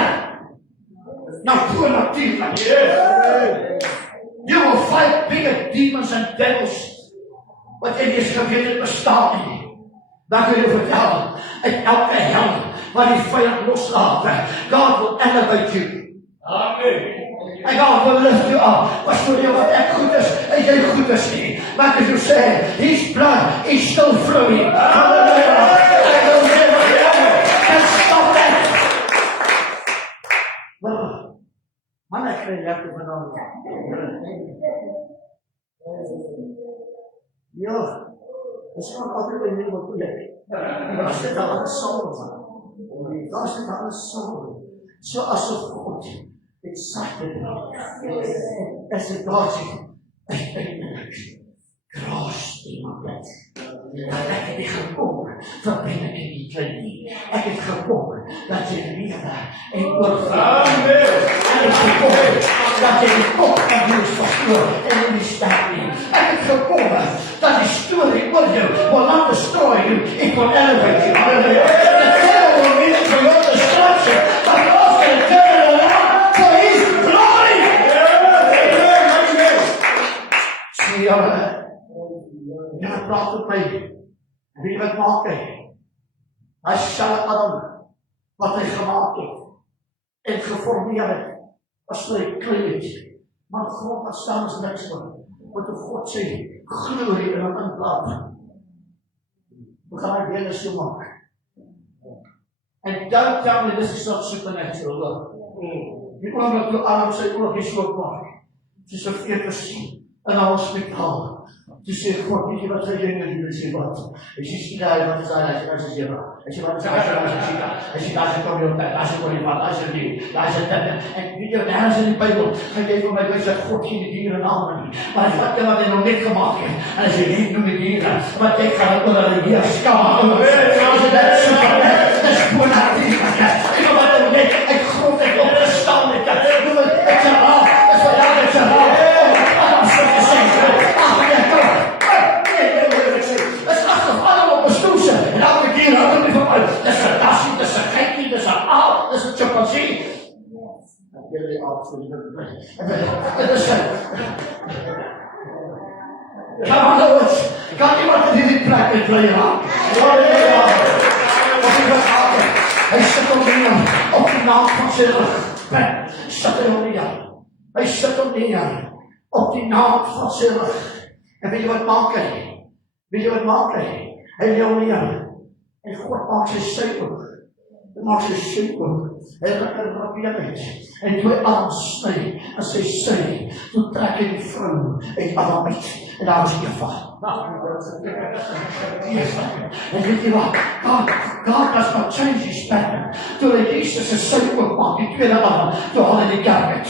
na voornatuurlik. You will fight bigger demons and devils wat in die geweet bestaan nie. Dan kan jy vertel, uit elke hel wat die vyand loslaat, God will elevate you. Amen. And God will lift you up. Pastoor, jy wat ek goed is, en jy goed is nie. Maar as you say, his blood is still flowing. Hallelujah. I will never can stop that. Man, ek kry lekker vanavond. Ja, dis ook altyd by my wat toe jy. Daar sit daar aan saam. Daar sit daar aan saam. So asof God excited as a God gras in my bed. Ek het gekom vir binne in die klein. Ek het gekom dat jy lewe en oorvloei. Ek het gekom dat jy die kop van Jesus verstoor en in die staat nie. Ek het gekom dat die story oor jou will not destroy you, it will elevate you. Hallelujah. The devil will mean for your destruction, but God can turn it around for his glory. Sê julle, jy praat met my, wie wat maak hy? Hy sal Adam, wat hy gemaakt het, en geformeer het, as hy klein het. Maar God wat staan is niks van, wat die God sê, glorie in hom inplaat. We gaan my bene so maak. And don't tell me this is not supernatural, look. Die oomlik toe Adam sy oogies oopmaak, soos 'n fetus in 'n hospitaal. Toe sê God, weet jy wat sy doen? Hy sê wat? Hy sê, sien daar, wat is daar? Hy sê, wat is hier? Hy sê, wat is daar? Hy sê, daar is die komioen, daar is die komioen, daar is die nieuw, daar is die dit. En weet jy, daar is in die Bijbel, gaan jy vir my wees dat God geen die dieren namen nie. Maar hy vat jy wat hy nog net gemaakt het. En hy sê, nie noem die dieren, want jy gaan het onder die heer skama. As dit is so, dit is bonatuurlijk. En wat hy net, ek grond het opgestaan het. Noem het, ek sê, is wat jou het sê, dis 'n kykie, dis 'n aap, dis 'n chimpanzee. Ek wil die aap vir dit is kan iemand in die plek met vleie raak? Hy sit op die naam van sy rug. Sit hy op die jaar. Hy sit op die jaar. Op die naam van sy rug. En weet jy wat maak hy? Weet jy wat maak hy? Hy lê neer. En God maak sy suiker. Hy maak sy suiker. Hy raak uit. En toe hy Adam sny, en sy sy, toe trek hy die vrou uit Adam uit. En daar is Eva. Yes. En weet jy wat? God does not change his pattern. Toe hy Jesus se sy oopmaak, die tweede Adam, toe haal hy die kerk uit.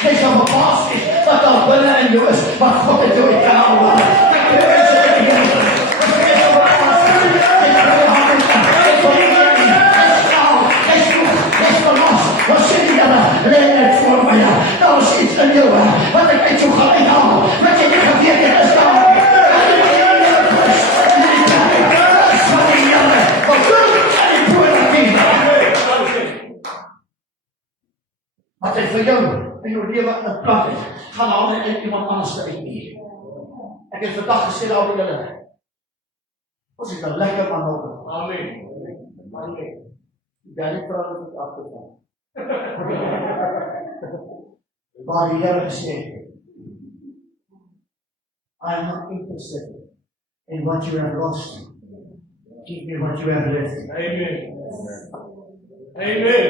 Dis op 'n basis wat al binne in jou is, wat God het jou uitgehaal. Wat sê jy dan? Leer net voor my. Daar is iets in jou wat ek uit jou gaan uithaal. Wat jy nie geweet het is daar. Wat hy vir jou in jou lewe in plan het, gaan haal net iemand anders uit nie. Ek het vandag gesê daar by julle. Ons het 'n lekker man nodig. Amen. Daar het praat met afgekom. Waar die Here gesê het, I am not interested in what you have lost. Give me what you have left. Amen. Amen.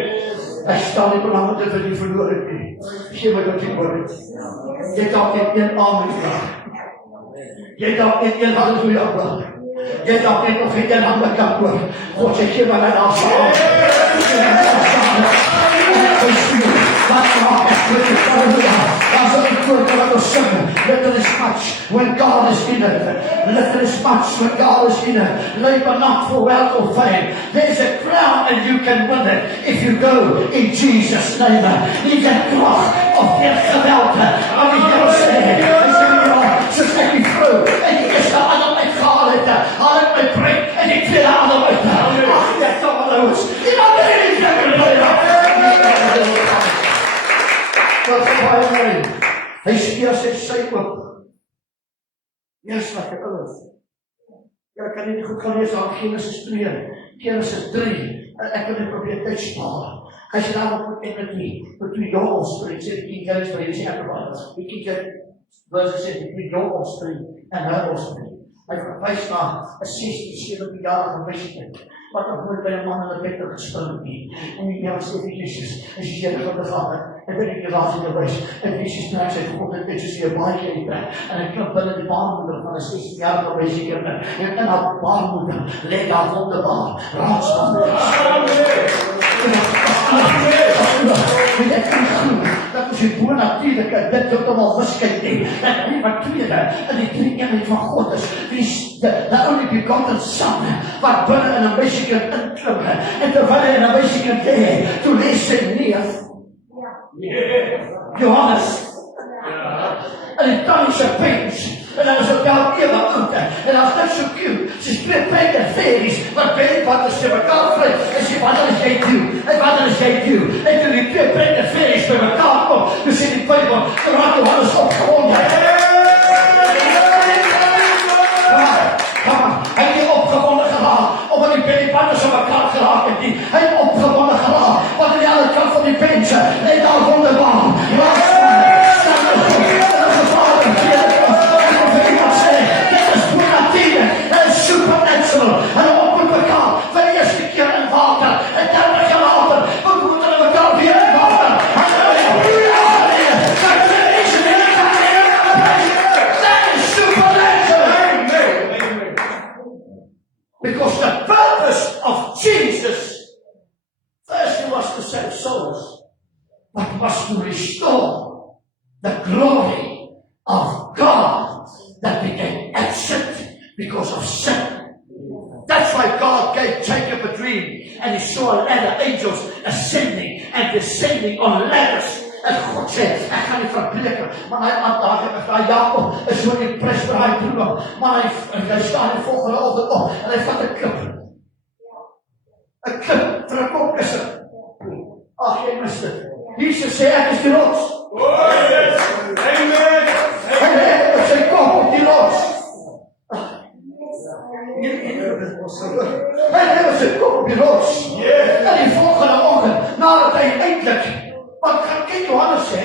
Ek staan nie belang met wat jy verloor het nie. Gee my wat jy word. Jy het dalk net een amen gevraag. Jy het dalk net een halleluja gevraag. Jy het dalk net nog een ander kan hoor. God sê, gee my net afstaan. That's what we put on the sun. Little is much when God is in it. Little is much when God is in it. Labor not for wealth or fame. There's a crown and you can win it if you go in Jesus' name. Niet een kracht of geen geweld. Maar die Heer sê, soos ek die vrou en die eerste Adam uitgehaal het, haal ek my breek en die tweede Adam uit. Ach, dit is allemaal die ander is lekker blij. Wat is baie mooi. Hy speer sy oop. Eers wat ek is. Ja, ek kan nie goed gaan lees aan Genesis 2, Genesis 3. Ek kan dit probeer uitspaar. As jy daar op between your offspring, sê die King James, maar jy sê ek wat. Die King James verse sê between your offspring and her offspring. Hy verwys na 'n 16-17-jarige meisje wat nog nooit by 'n man in 'n bed gespring het nie. En die Here sê vir Jesus, as jy hier gaan begaan, ek weet nie waar jy wys. En Jesus sê sy God het net so baie gekyk en ek kan binne die baarmoeder van 'n 16-jarige meisje kinders. En in haar baarmoeder lê daar wonderbaar raadsaam. Dat is die bonatuurlijke, dit wat allemaal wiskunde nie. En die wat tweede, en die drie eenheid van God is, the only begotten Son, wat binne in 'n meisiekind inklim, en terwyl hy in 'n meisiekind lê, toe lees sy neef, Johannes, en die tannische pens, en dan is ook daar eeuwe oud, en dan is dit so cute, sy spreek pijn en feries, wat weet wat is sy mekaar vry, en sê, wat is jy doen, en wat is jy doen, en toe die twee pijn en feries by mekaar kom, toe sê die Bijbel, toe raak Johannes opgewonden. Hy het nie opgewonden geraak, omdat die pennypanners aan mekaar geraak het nie, hy het opgewonden geraak, want aan die andere kant van die pense, hy het al wonderbaar, supernatural, en op met mekaar, vir die eerste keer in water, en 30 jaar later, ontmoet hulle mekaar weer in water. That is supernatural. Because the purpose of Jesus, first he was to save souls, but was to restore the glory of God that became absent because of sin. That's why God gave Jacob a dream, and he saw a ladder, angels ascending and descending on ladders. En God sê, ek gaan nie verbreken, maar hy aandaag, Jacob is so impressed met hy broer, maar hy staan die volgende ochtend op, en hy vat 'n klip. 'n Klip vir 'n kopkisser. Ag, jy mis dit. Jesus sê, ek is die rots. Amen. Hy het sy kop op die rots. Hy het sy kop op die rots. En die volgende oggend, nadat hy eindelijk, want kyk Johannes sê,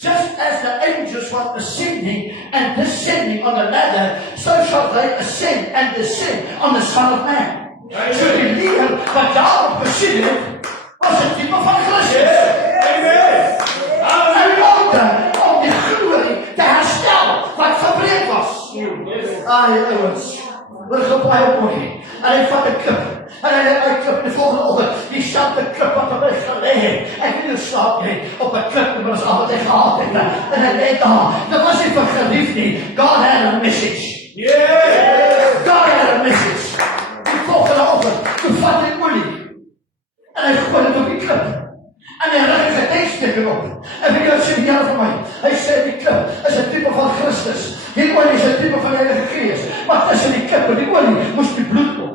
just as the angels were ascending and descending on the ladder, so shall they ascend and descend on the Son of Man. So die leer wat daarop gesien het, was 'n tipe van Christus. Ai, ouwens. Wat is op baie mooi. En hy vat 'n klip. En hy klip die volgende oggend. Diezelfde klip wat op my gelê het. Ek wil slaap nie op 'n klip wat ons al wat hy gehad het. En hy lê daar. Dit was nie vir geliefd nie. God had a message. Yeah! God had a message. Die volgende oggend, toe vat hy olie. En hy gooi dit op die klip. En hy rig 'n gedenkteken op. En vir jou sê die Here vir my. Hy sê die klip is 'n tipe van Christus. Die olie is 'n tipe van die Heilige Gees. Maar tussen die klip en die olie moes die bloed kom.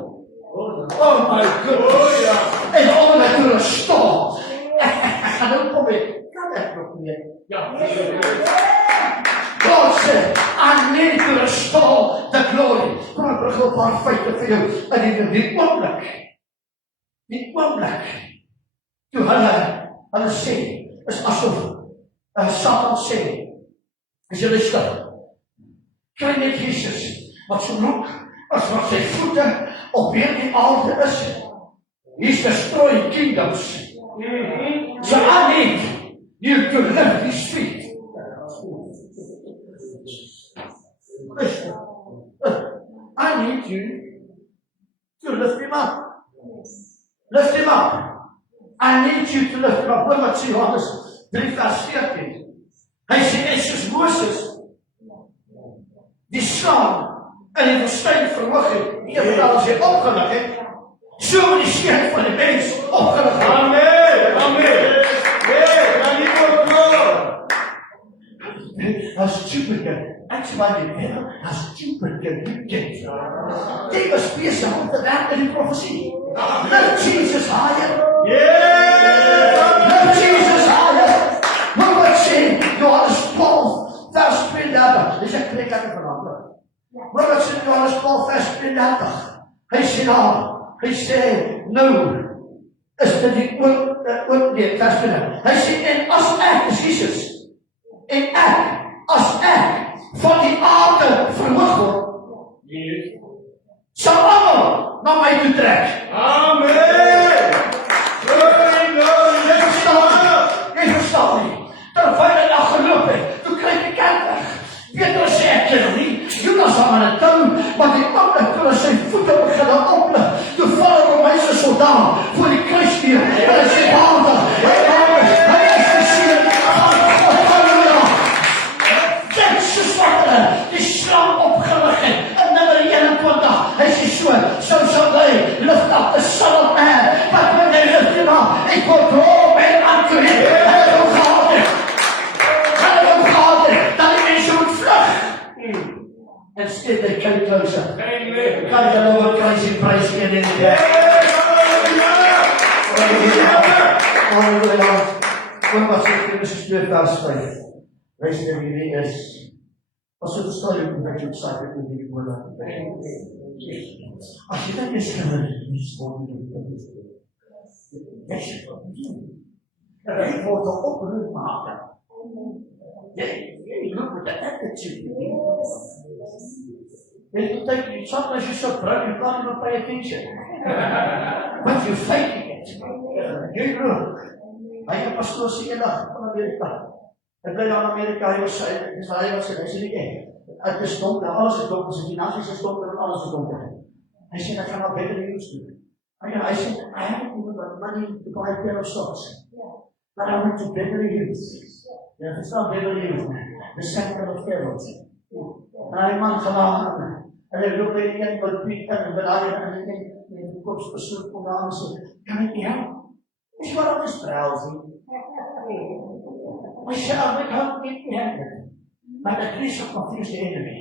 Oh my goodness. Oh, ja. En om my te restore. Ek gaan nou probeer. Kan ek nog meer? Ja. God said, I need to restore the glory. Kom ek bring 'n paar feite vir jou. In die oomblik. Die oomblik. Toe hulle sê, is asof Satan sê, as julle stil, kry net Jesus, wat so look, as wat sy voete op hierdie aarde is. He's destroying kingdoms. So I need you to lift his feet. Listen, I need you to lift him up. Lift him up. I need you to lift him up. Look wat sê Johannes 3 vers 14. Hy sê, en soos Moses die slang in die woestyn verhoog het, evenals as hy opgelig het, so moet die Seun van die mens opgelig het. Amen. Amen. Yeah, dan nie voor God. As Jupiter, ek sê maar die Here, as Jupiter die kind. Jy was besig om te werk in die profesie. Lift Jesus higher. Yeah. Lift Jesus higher. Look what sê Johannes 12 vers 32. Dis ek preek ek vanaand. Maar wat sê Johannes 12 vers 32? Hy sê daar, hy sê, nou, is dit die nee, vers 32. Hy sê, en as ek, is Jesus, en ek, as ek, van die aarde verhoog word, Yes. sal almal na my toe trek. Amen. Glory, glory. Jy verstaan nie. Terwyl hy daar geloop het, toe kry die kerk weg. Petrus sê ek ken hom nie. Judas hom aan 'n tou, maar die oomblik toe hy sy voete begin oplig, toe val hy om hy se soldaat voor die kruis neer. En hy sê, Vader, hy is die Seun van God. Halleluja. Dit is wat die slang opgelig het in Nummer 21. Hy sê so shall they lift up the Son of Man, but when they lift him up, it will draw men unto him. Instead they came closer. Amen. Kan jy nou 'n crazy praise gee in die dag? Halleluja. Kom maar sê Genesis 2 vers 5. Luister hierdie is as jy verstaan jy moet net excited met die woorde. As jy dit is kan jy spot doen. Jy moet oproep maak. Jy look with the attitude. Sometimes you're so proud you can't even pay attention. But you're faking it. You look. Hy het pastoor sê eendag van Amerika. Ek bly daar in Amerika, hy was hy sê nie, het is donker, alles is donker, sy finansies is donker en alles is donker. Hy sê, ek gaan naar Beverly Hills toe. Hy sê, I haven't even got money to buy a pair of socks. But I went to Beverly Hills. Ja, verstaan Beverly Hills, the center of Pharaohs. En hy man gelaan, en hy loop by die een wat Piet en bedaai en die kopspersoon kom daar en sê, kan ek nie help? Hy sê, waarom is drowsy? Hy sê, ek help nie help. But at least I confuse the enemy.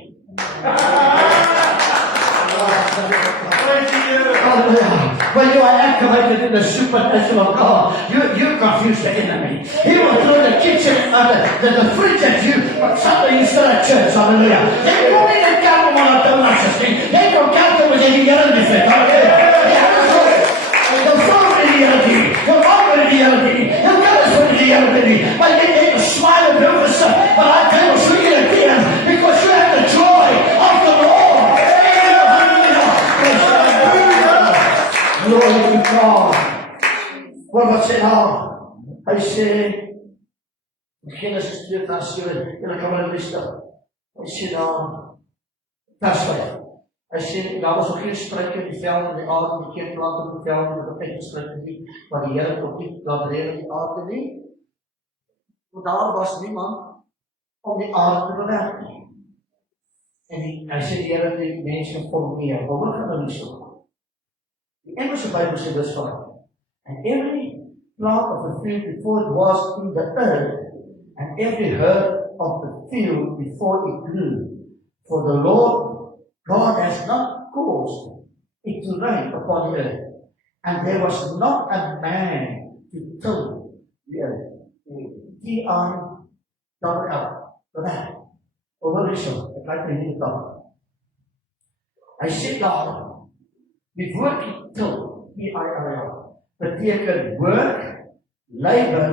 When you are activated in the supernatural of God, you confuse the enemy. He will throw the kitchen, the fridge at you, but Sunday you still at church. Hallelujah. They don't even count them on a donut thing. They don't count them with any enemy thing. Hallelujah. The phone in the enemy, the mom in the enemy, the brothers in the enemy. But they smile and do this, but I tell you, see it again, because you have the joy of the Lord. Glory to God. Wat sê nou? Hy sê, Genesis 2 vers 7, en ek kan maar lees dat. Hy sê nou, Vers 5. Hy sê, daar was nog geen struike in die veld en die aarde, die keerplant op die veld en die bekendstruike nie, maar die Here tot nie laat reën in die aarde nie. Want daar was niemand om die aarde te bewerk nie. En hy sê die Here die mense formeer, maar wat gaan nou nie so? Die Engelse Bybel sê dis van, and every plant of the field before it was in the earth, and every herb of the field before it grew, for the Lord God has not caused it to rain upon the earth, and there was not a man to till the earth. T-I-double-L, bewerk. Hoor hierso, ek lyk my nie taal. Hy sê daar, die woordjie till, T-I-L-L, beteken work, labor,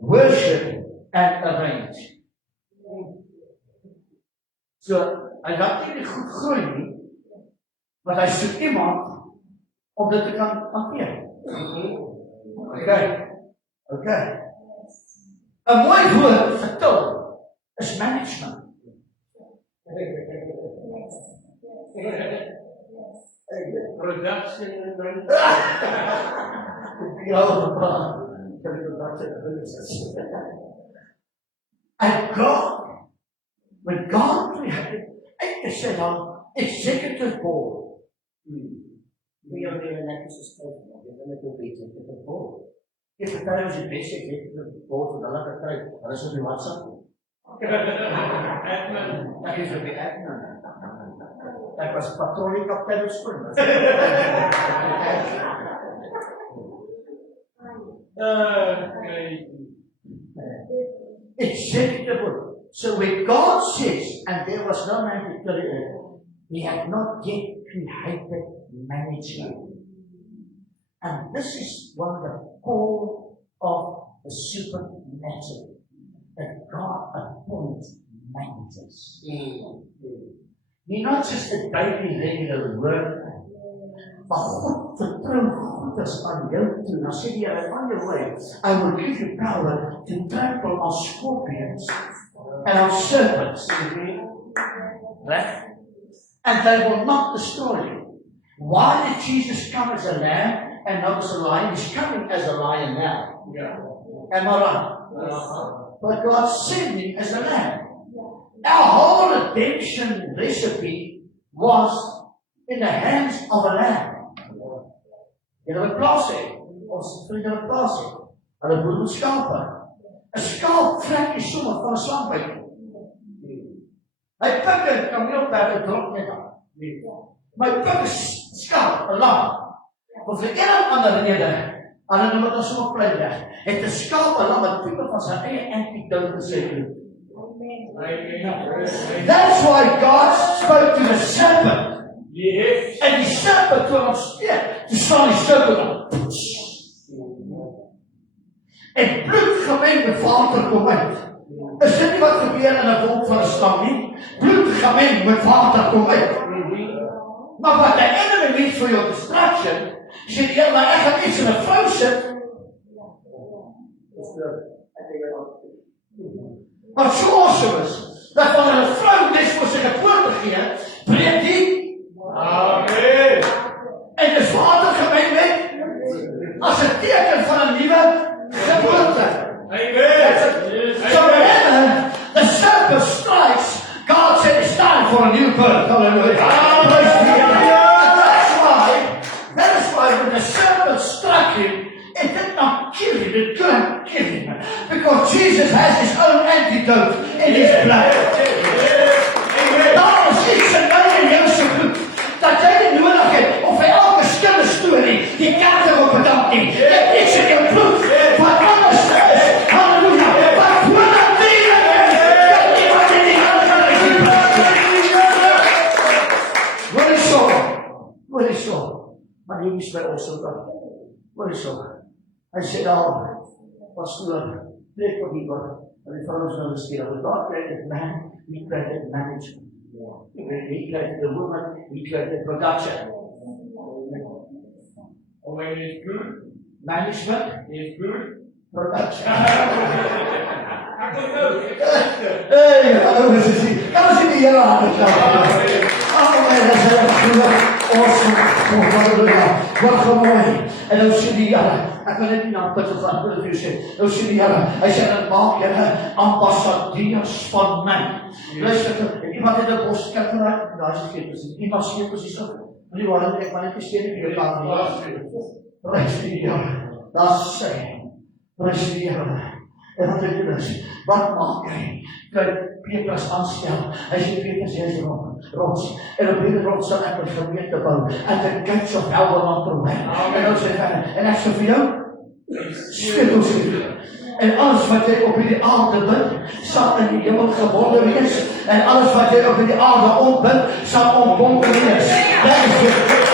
worship, and arrange. So, hy laat nie goed groei nie, want hy soek iemand om dit te kan hanteer. Okay. 'n mooi woord vir til is management. Production and God, when God created, ek sê dan, executive board. Wie jou weer lekker geskryf, jy wil net weet wat dit board. Ek vertel ons die beste executive board van hulle gekry. Hulle is op die WhatsApp. Admin. Ek is op die admin. Ek was patrollie kaptein op skool. Executive board. So when God says, and there was no man to tell it, He had not yet created management. And this is one of the core of the supernatural, that God appoints managers. You're not just a daily regular worker, but God vertrou goeders aan jou toe. Nou sê die Here, on your way, I will give you power to trample on scorpions and on serpents. Right? And they will not destroy you. Why did Jesus come as a lamb and not as a lion? He's coming as a lion now. Yeah. Am I right? But God sent him as a lamb. Our whole redemption recipe was in the hands of a lamb. Jy het 'n plaas hê. Ons vriende het 'n plaas hê. Hulle boer met skape. 'n Skaap trek nie sommer van 'n slang uit. Hy pik 'n kameelperd en drop net aan. My pik 'n skaap, 'n lam. Of vir een of ander rede, hulle noem dit ons sommer klein weg. Het 'n skaap 'n lam wat tipe van sy eie antidote gesê. That's why God spoke to the serpent. Yes. En die serpent toe hom steek, toe staan die serpent op. En bloed gemeng met water kom uit. Is dit nie wat gebeur in 'n wond van 'n slang nie? Bloed gemeng met water kom uit. Maar wat the enemy needs for your destruction, sê die Here, ek gaan iets in 'n vrou sit. Wat so awesome is, dat wanneer 'n vrou net vir sy geboorte gee, breek die Amen. en dis water gemeng met as 'n teken van 'n nuwe geboorte. Amen. So whenever the serpent strikes, God said it's time for a new birth. Hallelujah. That is why when the serpent struck him, it did not kill him, it couldn't kill him. Because Jesus has his own antidote in his blood. Daar is iets in my en jou se bloed, dat jy nie nodig het om vir elke stille storie die kaarte op te dank nie. Jy het iets in jou bloed wat anders is. Halleluja. Wat voor dat leven is, dat niemand in die handen van die Hoor is so. Maar hier is by ons ook. Hoor is so. Hy sê daar, pastoor, preek wat die word, en die vrouwens nou gesteer, but God created man, He created management. He created the woman, He created production. Oh, when it's good, Management, it's good. production. Ek wil nou. Hey, hallo, dis die Here aan die kant. God, halleluja. Wat gemooi. En nou sê die Here, ek wil net nie na put gaan, wil vir jou sê. Nou sê die Here, hy sê dat maak julle ambassadeurs van my. Luister, iemand het 'n bos kerk geraak, daar is geen presies. Iemand sê presies so. Nie waar ek maar net gesê het jy laat nie. Prys die Here. Daar sê, prys die Here. En wat het jy dus? Wat maak hy? Kyk, Petrus aanstel. Hy sê Petrus jy is rots. En op hierdie rots sal ek 'n gemeente bou. En the gates of hell will not prevail. En dan sê hy, en ek sê vir jou, skielik. En alles wat jy op hierdie aarde bid, sal in die hemel gebonde wees. En alles wat jy op hierdie aarde ontbind, sal ontbonde wees. Dat is het.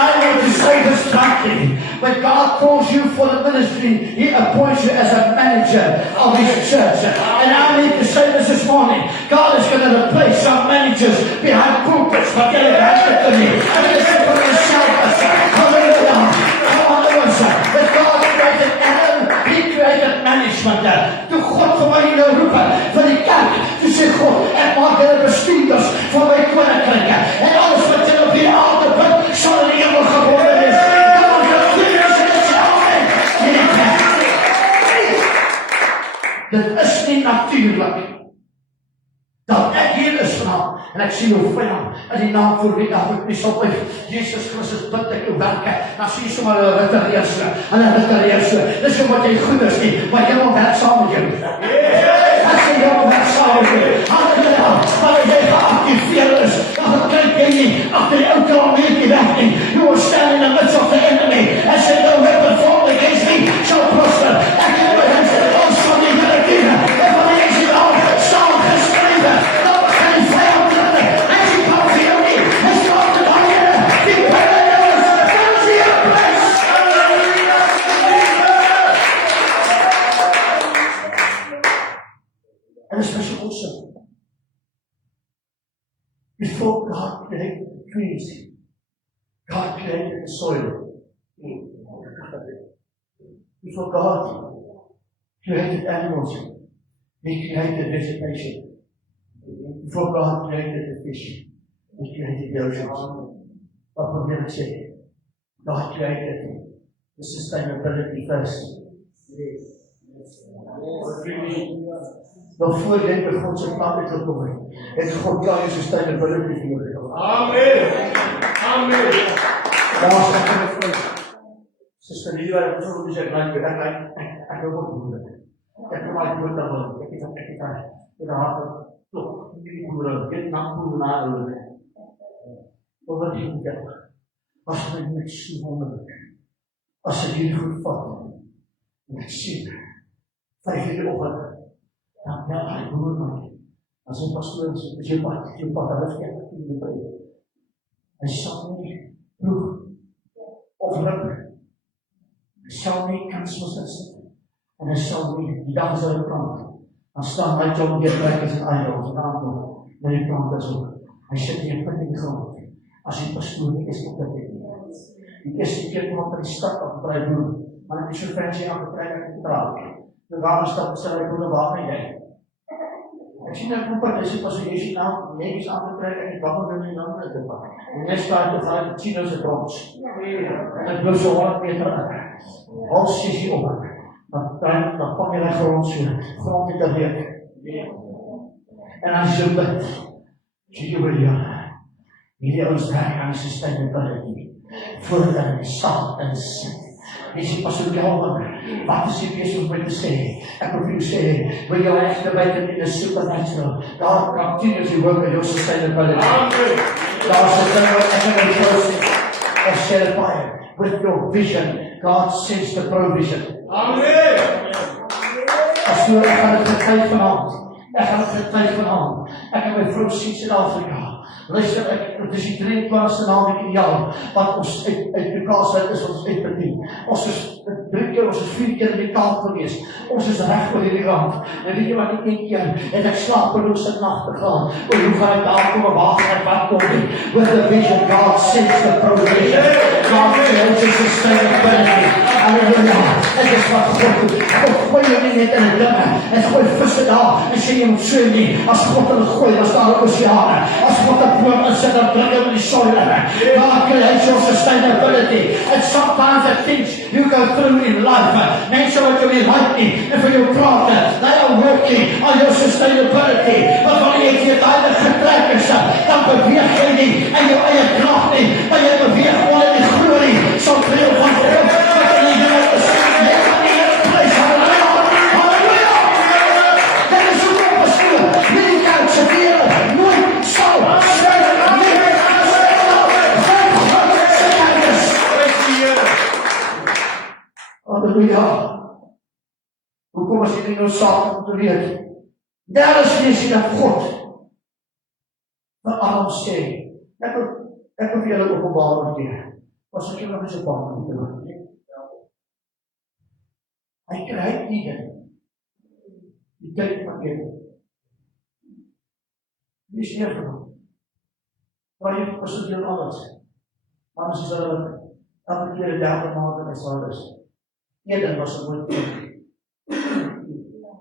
I want to say this country. When God calls you for the ministry, He appoints you as a manager of His church. And I need to say this morning. God is going to replace some managers behind pulpits, but they're going to me. And they're going to shout us. Hallelujah. Come on, listen. But God created Adam, He created management. Toe God vir my nou roep vir die kerk, toe sê God, ek maak hulle bestuurders van my koninkryk. En alles wat jy op die aarde bid, sal in die hemel gebonde wees. Dit is nie natuurlijk dat ek hier is vanavond en ek sien jou vyand in die naam voor wie ek nie sal bid. Jesus Christus bid ek jou werke. Dan sien jy sommer hulle rittereer so. Dis nie wat jy goed is nie, maar jy moet werk saam met jou. Ek sê jy moet werk saam met jou. Halleluja. Maar jy geactiveer is, dan kyk jy nie agter die ou kamertjie weg nie. You will stand in the midst of the enemy and say no weapon formed against me shall prosper. Ek het my hand ons van die Here gee. En van die is al staan geskrywe. Dat begin die vyand te en sy kan vir jou nie. En sy kan te dan Here. Die Here is ons hier bless. And it's special also. Before God created the trees, God created the soil. Before God created animals, He created vegetation. Before God created the fish, He created the oceans. Wat probeer ek sê? God created the sustainability first. Dan voor jy by God se plan het gekom het God klaar jou sustainability vir jou gekom. Amen. Amen. Daar is ek in die vlees. Sister Leroy, ek wil nie sê ek wil ook doen dit. Ek wil maar doen dat ek het daar klop nie boere dit na boere na hulle. Wat jy moet doen. As jy net so wonderlik. As ek hier goed vat. En ek sien 5 uur oggend dan bel hy boer my. As hy pastoor sê, jy pak hulle verkeerd in die preek. Hy sal nie proef of rip. Hy sal nie kans sit. En hy sal nie, die dag as hy plant. Dan staan hy John Geertrekkers en Eidels en aankom. En die plant is ook. Hy sit nie put in die grond. As die pastoor nie is op dit nie. Die eerste keer kom op in die stad af by boer. Maar ek is so fancy aangetrek ek het traag. De waarom stap stel ek hoe waar gaan jy? Ek sien ek kom pas as jy sien nou netjies aangetrek en ek wag om in die ander te pak. En net staat te gaan met Chino se trots. En ek bly so 100 meter uit. Al sies jy op. Dan vang jy reg grond so. Grond het geweek. En as jy bid, sê jy wil ja. Hierdie ouens werk aan die sustainability. Voordat die sal en sit. Jy sê pastoor Kelvin, wat is jy besig om te sê? Ek wil vir jou sê, when you activate it in the supernatural, God continues to work in your sustainability. Daar's 'n ding wat ek in die proses of share fire with your vision. God sends the provision. Amen. Pastoor, ek gaan dit getuig vanavond. Ek het my vrou sien Suid-Afrika. Luister, dit is die 23ste naweek in die jaar, wat ons uit die plaas is ons uitbedien. Ons is 3 keer, ons is 4 keer in die kaap gewees. Ons is reg oor die rand. En weet jy wat ek 1 keer het ek slapeloose nagte gehad. Oor hoe gaan ek daar kom en waar gaan ek wat kom nie. With the vision, God sends the provision. God creates a sustainability. Halleluja. Dit is wat God doet. God gooi jou nie net in 'n dinge. En gooi visse daar en sê jy moet swem nie. As God hulle gooi, dan staan daar oseane. As God 'n boom insit, dan druk hom in die soil in. God creates your sustainability. And sometimes the things you go through in life, mense wat jou nie like nie, en vir jou praat, they are working on your sustainability. Maar wanneer jy dit uit getrek is, dan beweeg jy nie in jou eie krag nie, maar jy beweeg onder die glorie, so veel van God, wat in die Here is. Jy kan die Here prys, halleluja! Dit is hoe God bestuur, nie die kerkse wereld, nooit sal, halleluja. Hoekom as jy nie nou saak om te weet? Daar is lees jy dat God vir Adam sê, ek wil vir julle openbaar gee. Was ek nog eens op baan om te doen? Hy kry Eden. Die tyd van Eden. Wie is hier genoeg? Maar jy persoonlijk alles. Anders is hulle elke keer 30 maanden in Israël. Eden was een mooi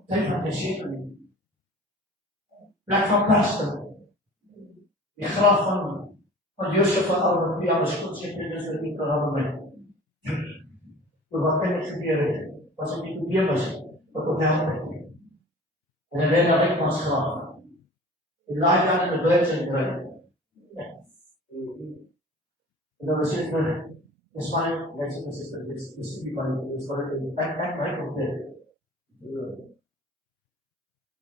tyd van die sekening. Plek van Pastor. Die graf van Josef van Arimathea, is goed seker, dis wat nie kan my. Maar wat kan ek gebeur het? Was ek Nicodemus, wat op help het. En hy werd na Rikmans graf. Hy laai daar in die Duitse kry. En dan was dit vir, dis my, ek sê my sister, dis die van, dis wat ek my op dit.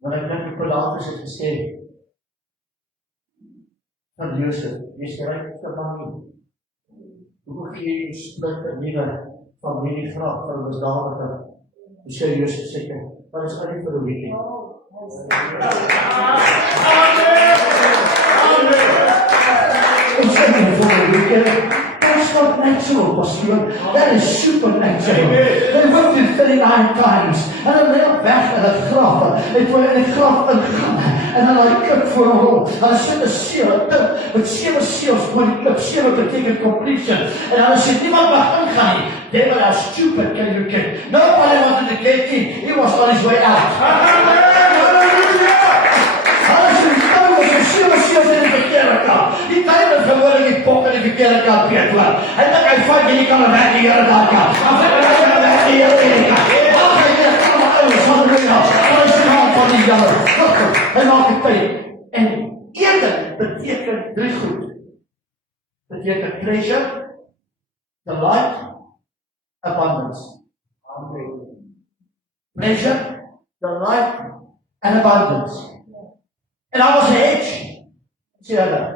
Maar ek dink die Pilatus het gesê, van Josef, jy is die rijkste man nie. Hoe gee jy split een nieuwe familiegraf van misdadige? Jy sê Josef seker, maar is maar nie vir die weekend. Ons sê nie vir die weekend. That's not natural, pastoor. That is supernatural. They worked it 39 times. En dan lê op weg in het graf. Het voor in het graf ingaan. En dan hy klip voor een rol. En dan sit 'n seel, 'n tip, met 7 seels voor die klip. 7 beteken completion. En dan sê niemand mag ingaan nie. They were as stupid, can you get? Nobody wanted to get in. He was on his way out. Die tijden verwoorden die pok in die verkeerde kant weer klaar. Hy dink hy vat jy kan weg die Here daar kan. Dan vat hy weg die Here daar. Ag hy het allemaal ouens, halleluja. Hy is die hand van die Here. Hy maak die tyd. En Eden beteken 3 goed. Beteken treasure, delight, abundance. Amen. Treasure, delight, and abundance. En daar was 'n hedge. Sê hulle.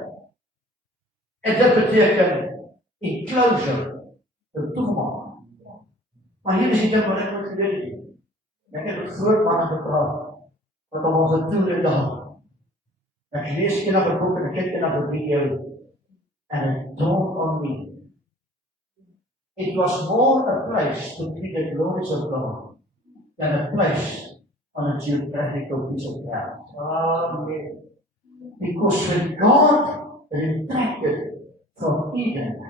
En dit beteken enclosure, een toegemaak. Maar hier is die ding wat ek moet geweet het. Ek het met groot manne gepraat, wat om ons toe en daar. Ek lees enige boek en ek kyk enige video, and it dawned on me. It was more a place to be the glories of God than a place on a geographical piece of ground. Amen. Because when God retracted from Eden,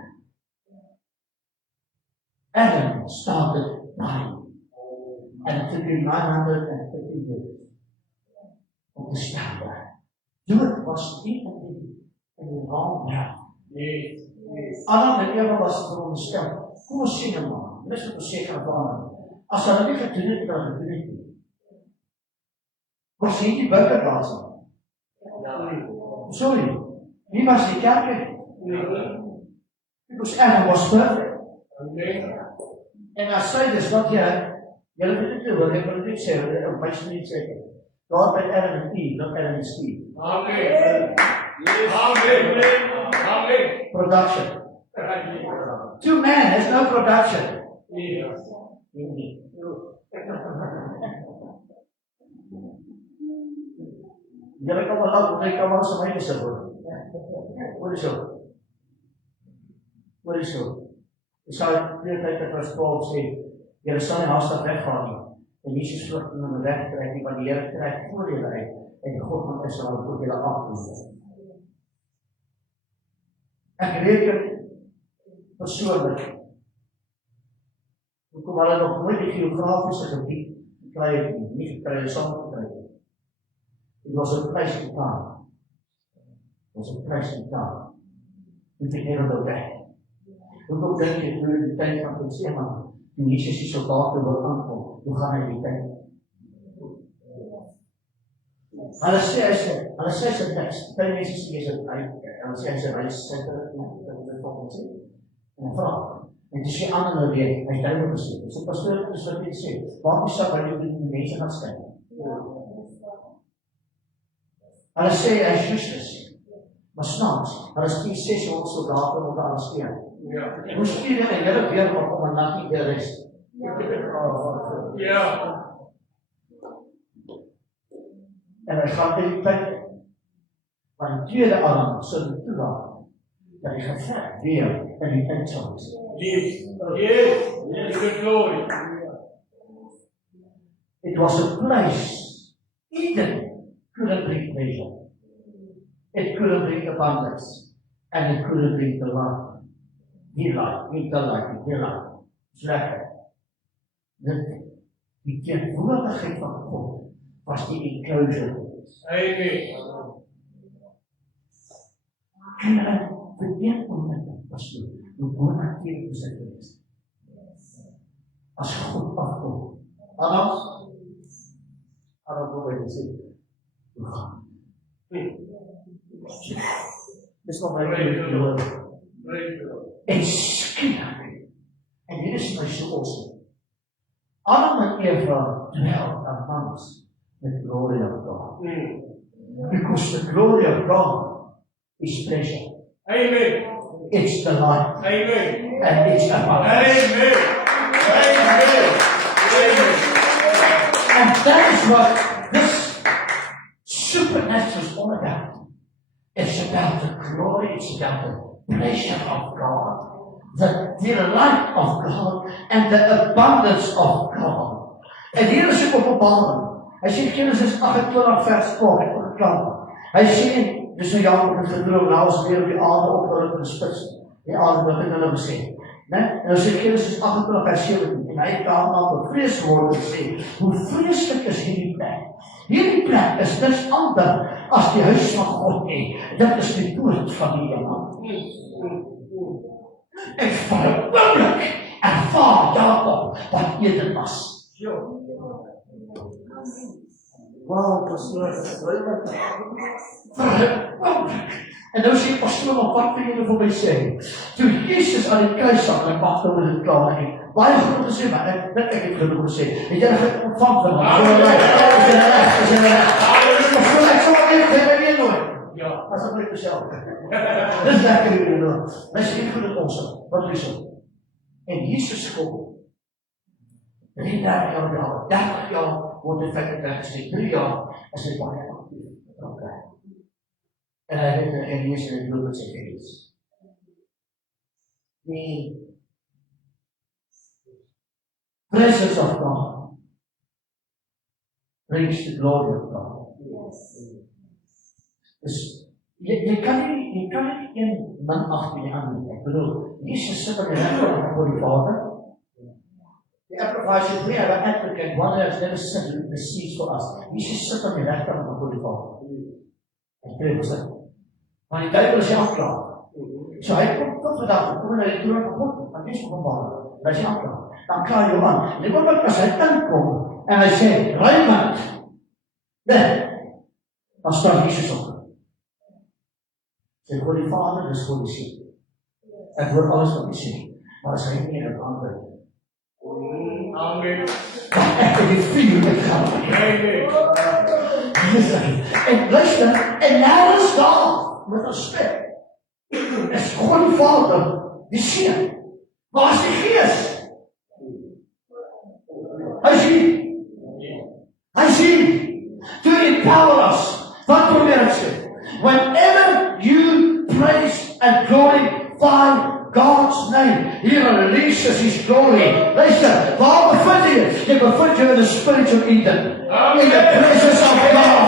Adam started dying. And it took him 950 years om te sterven. Dood was nie in die wrong now. Adam en Eva was veronderstel. Kom ons sê nou maar, dis wat ons sê kan verander. As hulle nie gedoen het, dan gedoen het nie. Was hier die burgerplaas nie? Sorry, wie was die kerk? Because Adam was perfect. And I say this not here. Julle moet dit hoor, ek wil dit sê, op my sê seker. God met Adam and Eve, not Adam and Steve. Amen. Amen. Amen. Production. 2 men has no production. Julle kan wel laat, jy kan maar so my gesê word. Wat is so? Wat is so? Ek sal net net as Paul sê, Julle sal nie haastig weggaan nie. En Jesus vlug in hulle wegtrek nie, want die Here trek voor julle uit. En die God van Israel voor julle afdoen. Ek reken persoonlik, hoekom hulle nog nooit die geografiese gebied gekry het nie gekry, saam gekry het. Dit was 'n prys betaal. Dit was 'n prys betaal. Dit het neer op weg. Hoekom dink jy hoe die tyd van Getsemaane, die Jesus die soldate wil aankom, hoe gaan hy die tyd? Hulle sê sy teks, kan Jesus lees het uit, hulle sê sy reis syter, dit volgens sê, en hy vraag, en dis die ander nou weer, hy het duidelijk gesê, so pastoor, dis wat hy sê, waarom sal hy die mense gaan skyn? Hulle sê hy is Christus, maar snaaks, hulle is 600 soldate om te arresteer. Hoe stuur jy en julle weer op om 'n nagie te arrest? Ja. En hy gaan die tyd, maar die tweede alarm sal die toelaat, dat die geveg weer in die tyd sal wees. Yes, good glory. It was a place Eden couldn't bring pleasure. It couldn't bring abundance. And it couldn't bring the light. Die light. It's lekker. Die teenwoordigheid van God was die enclosure. Amen. En hulle verdeed moment was hoe bonatuurlik is dit geweest. As God afkom. Adam wil by sê, hoe gaan? Dis wat my en skielik, en hier is my so awesome. Adam en Eva dwell amongst the glory of God. Because the glory of God is pleasure. Amen. It's the light. Amen. And it's abundance. Amen. Amen. And that is what this supernatural is all about. It's about the glory, it's about the pleasure of God, the delight of God, and the abundance of God. En hier is die openbaring. Hy sê Genesis 28 vers 12. Hy sê, dis nou Jakob het gedroom, nou is weer op die aarde opgerig in die spits. Die aarde wat ek hulle gesê. En dan sê Genesis 28 vers 17. En hy het daarna bevrees word en sê, hoe vreeslik is hierdie plek. Hierdie plek is niks ander as die huis van God nie. Dit is die poort van die hemel. En vir 'n oomblik ervaar Jakob wat Eden was. Wow, pastoor, en nou sê pastoor, wat wil julle vir my sê? Toe Jesus aan die kruis hang, en ek mag nou dit klaar nie. Baie goed gesê, maar ek het genoeg gesê. Het jy dit ontvang van hom? Is jy reg? Pastoor, ek sal net weer nooit. Ja, as ek net myself. Dis lekker hier nou. Mens sê goed dit ons. Wat is dit? En Jesus kom. 30 jaar, 30 jaar word in feite weggesê. 3 jaar is dit baie aktief. En hy het in Jesus in die bloed met sy gees. Die presence of God brings the glory of God. Dus je kan niet een man achter je aan doen. Ik bedoel, Jesus zit op je rechter voor die Vader. The Amplified says we have an advocate, one that has never sinned and receives for us. Jesus zit op je rechter voor die Vader. En 2%. Maar die duivel is je aanklaar. So hy kom tot vandaag, kom na die troon van God, en dis openbaar. Hy is je aanklaar. Dan klaar jy aan. En die oomblik as hy inkom, en hy sê, Raymond, dan staan Jesus op. Sê, God die Vader, dis God die Seun. Ek hoor alles wat hy sê, maar as hy nie in antwoord. Amen. Ek het die vuur uitgaan. En luister, en nou is daar, met respect, is God die Vader, die Seun. Waar is die Gees? Hy sien, to empower us. Wat probeer ek sê? Whenever you praise and glorify God's name, He releases His glory. Luister, waar can put you in the spiritual Eden. In the presence of God.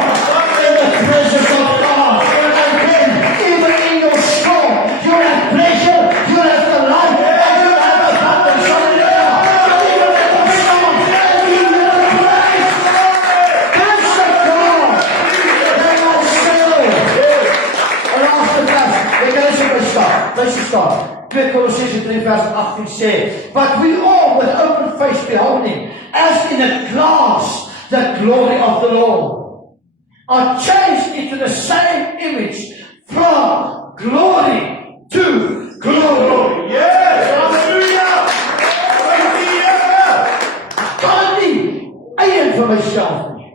In the presence of God. And then, even in your storm, you'll have pleasure, you'll have delight, and you'll have abundance. Hallelujah. And even in the storm, and you will praise God. Bless the God. They are still. En after that, we gaan eens even staan. Wees staan. 2 Colossians 3 vers 18 sê, but we all with open face beholding, as in a glass, the glory of the Lord, are changed into the same image from glory to glory. Yes! Hallelujah! Kan nie eien vir myself nie.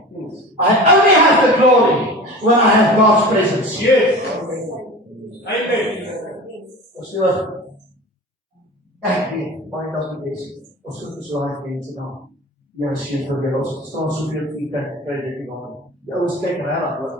I only have the glory when I have God's presence. Yes! Amen. So, ek weet, baie dankie wees. Ons het so baie mense daar. Ja, skielik vir ons staan soveel tyd kry dit nie aan. Die ouens kyk regtig hoor.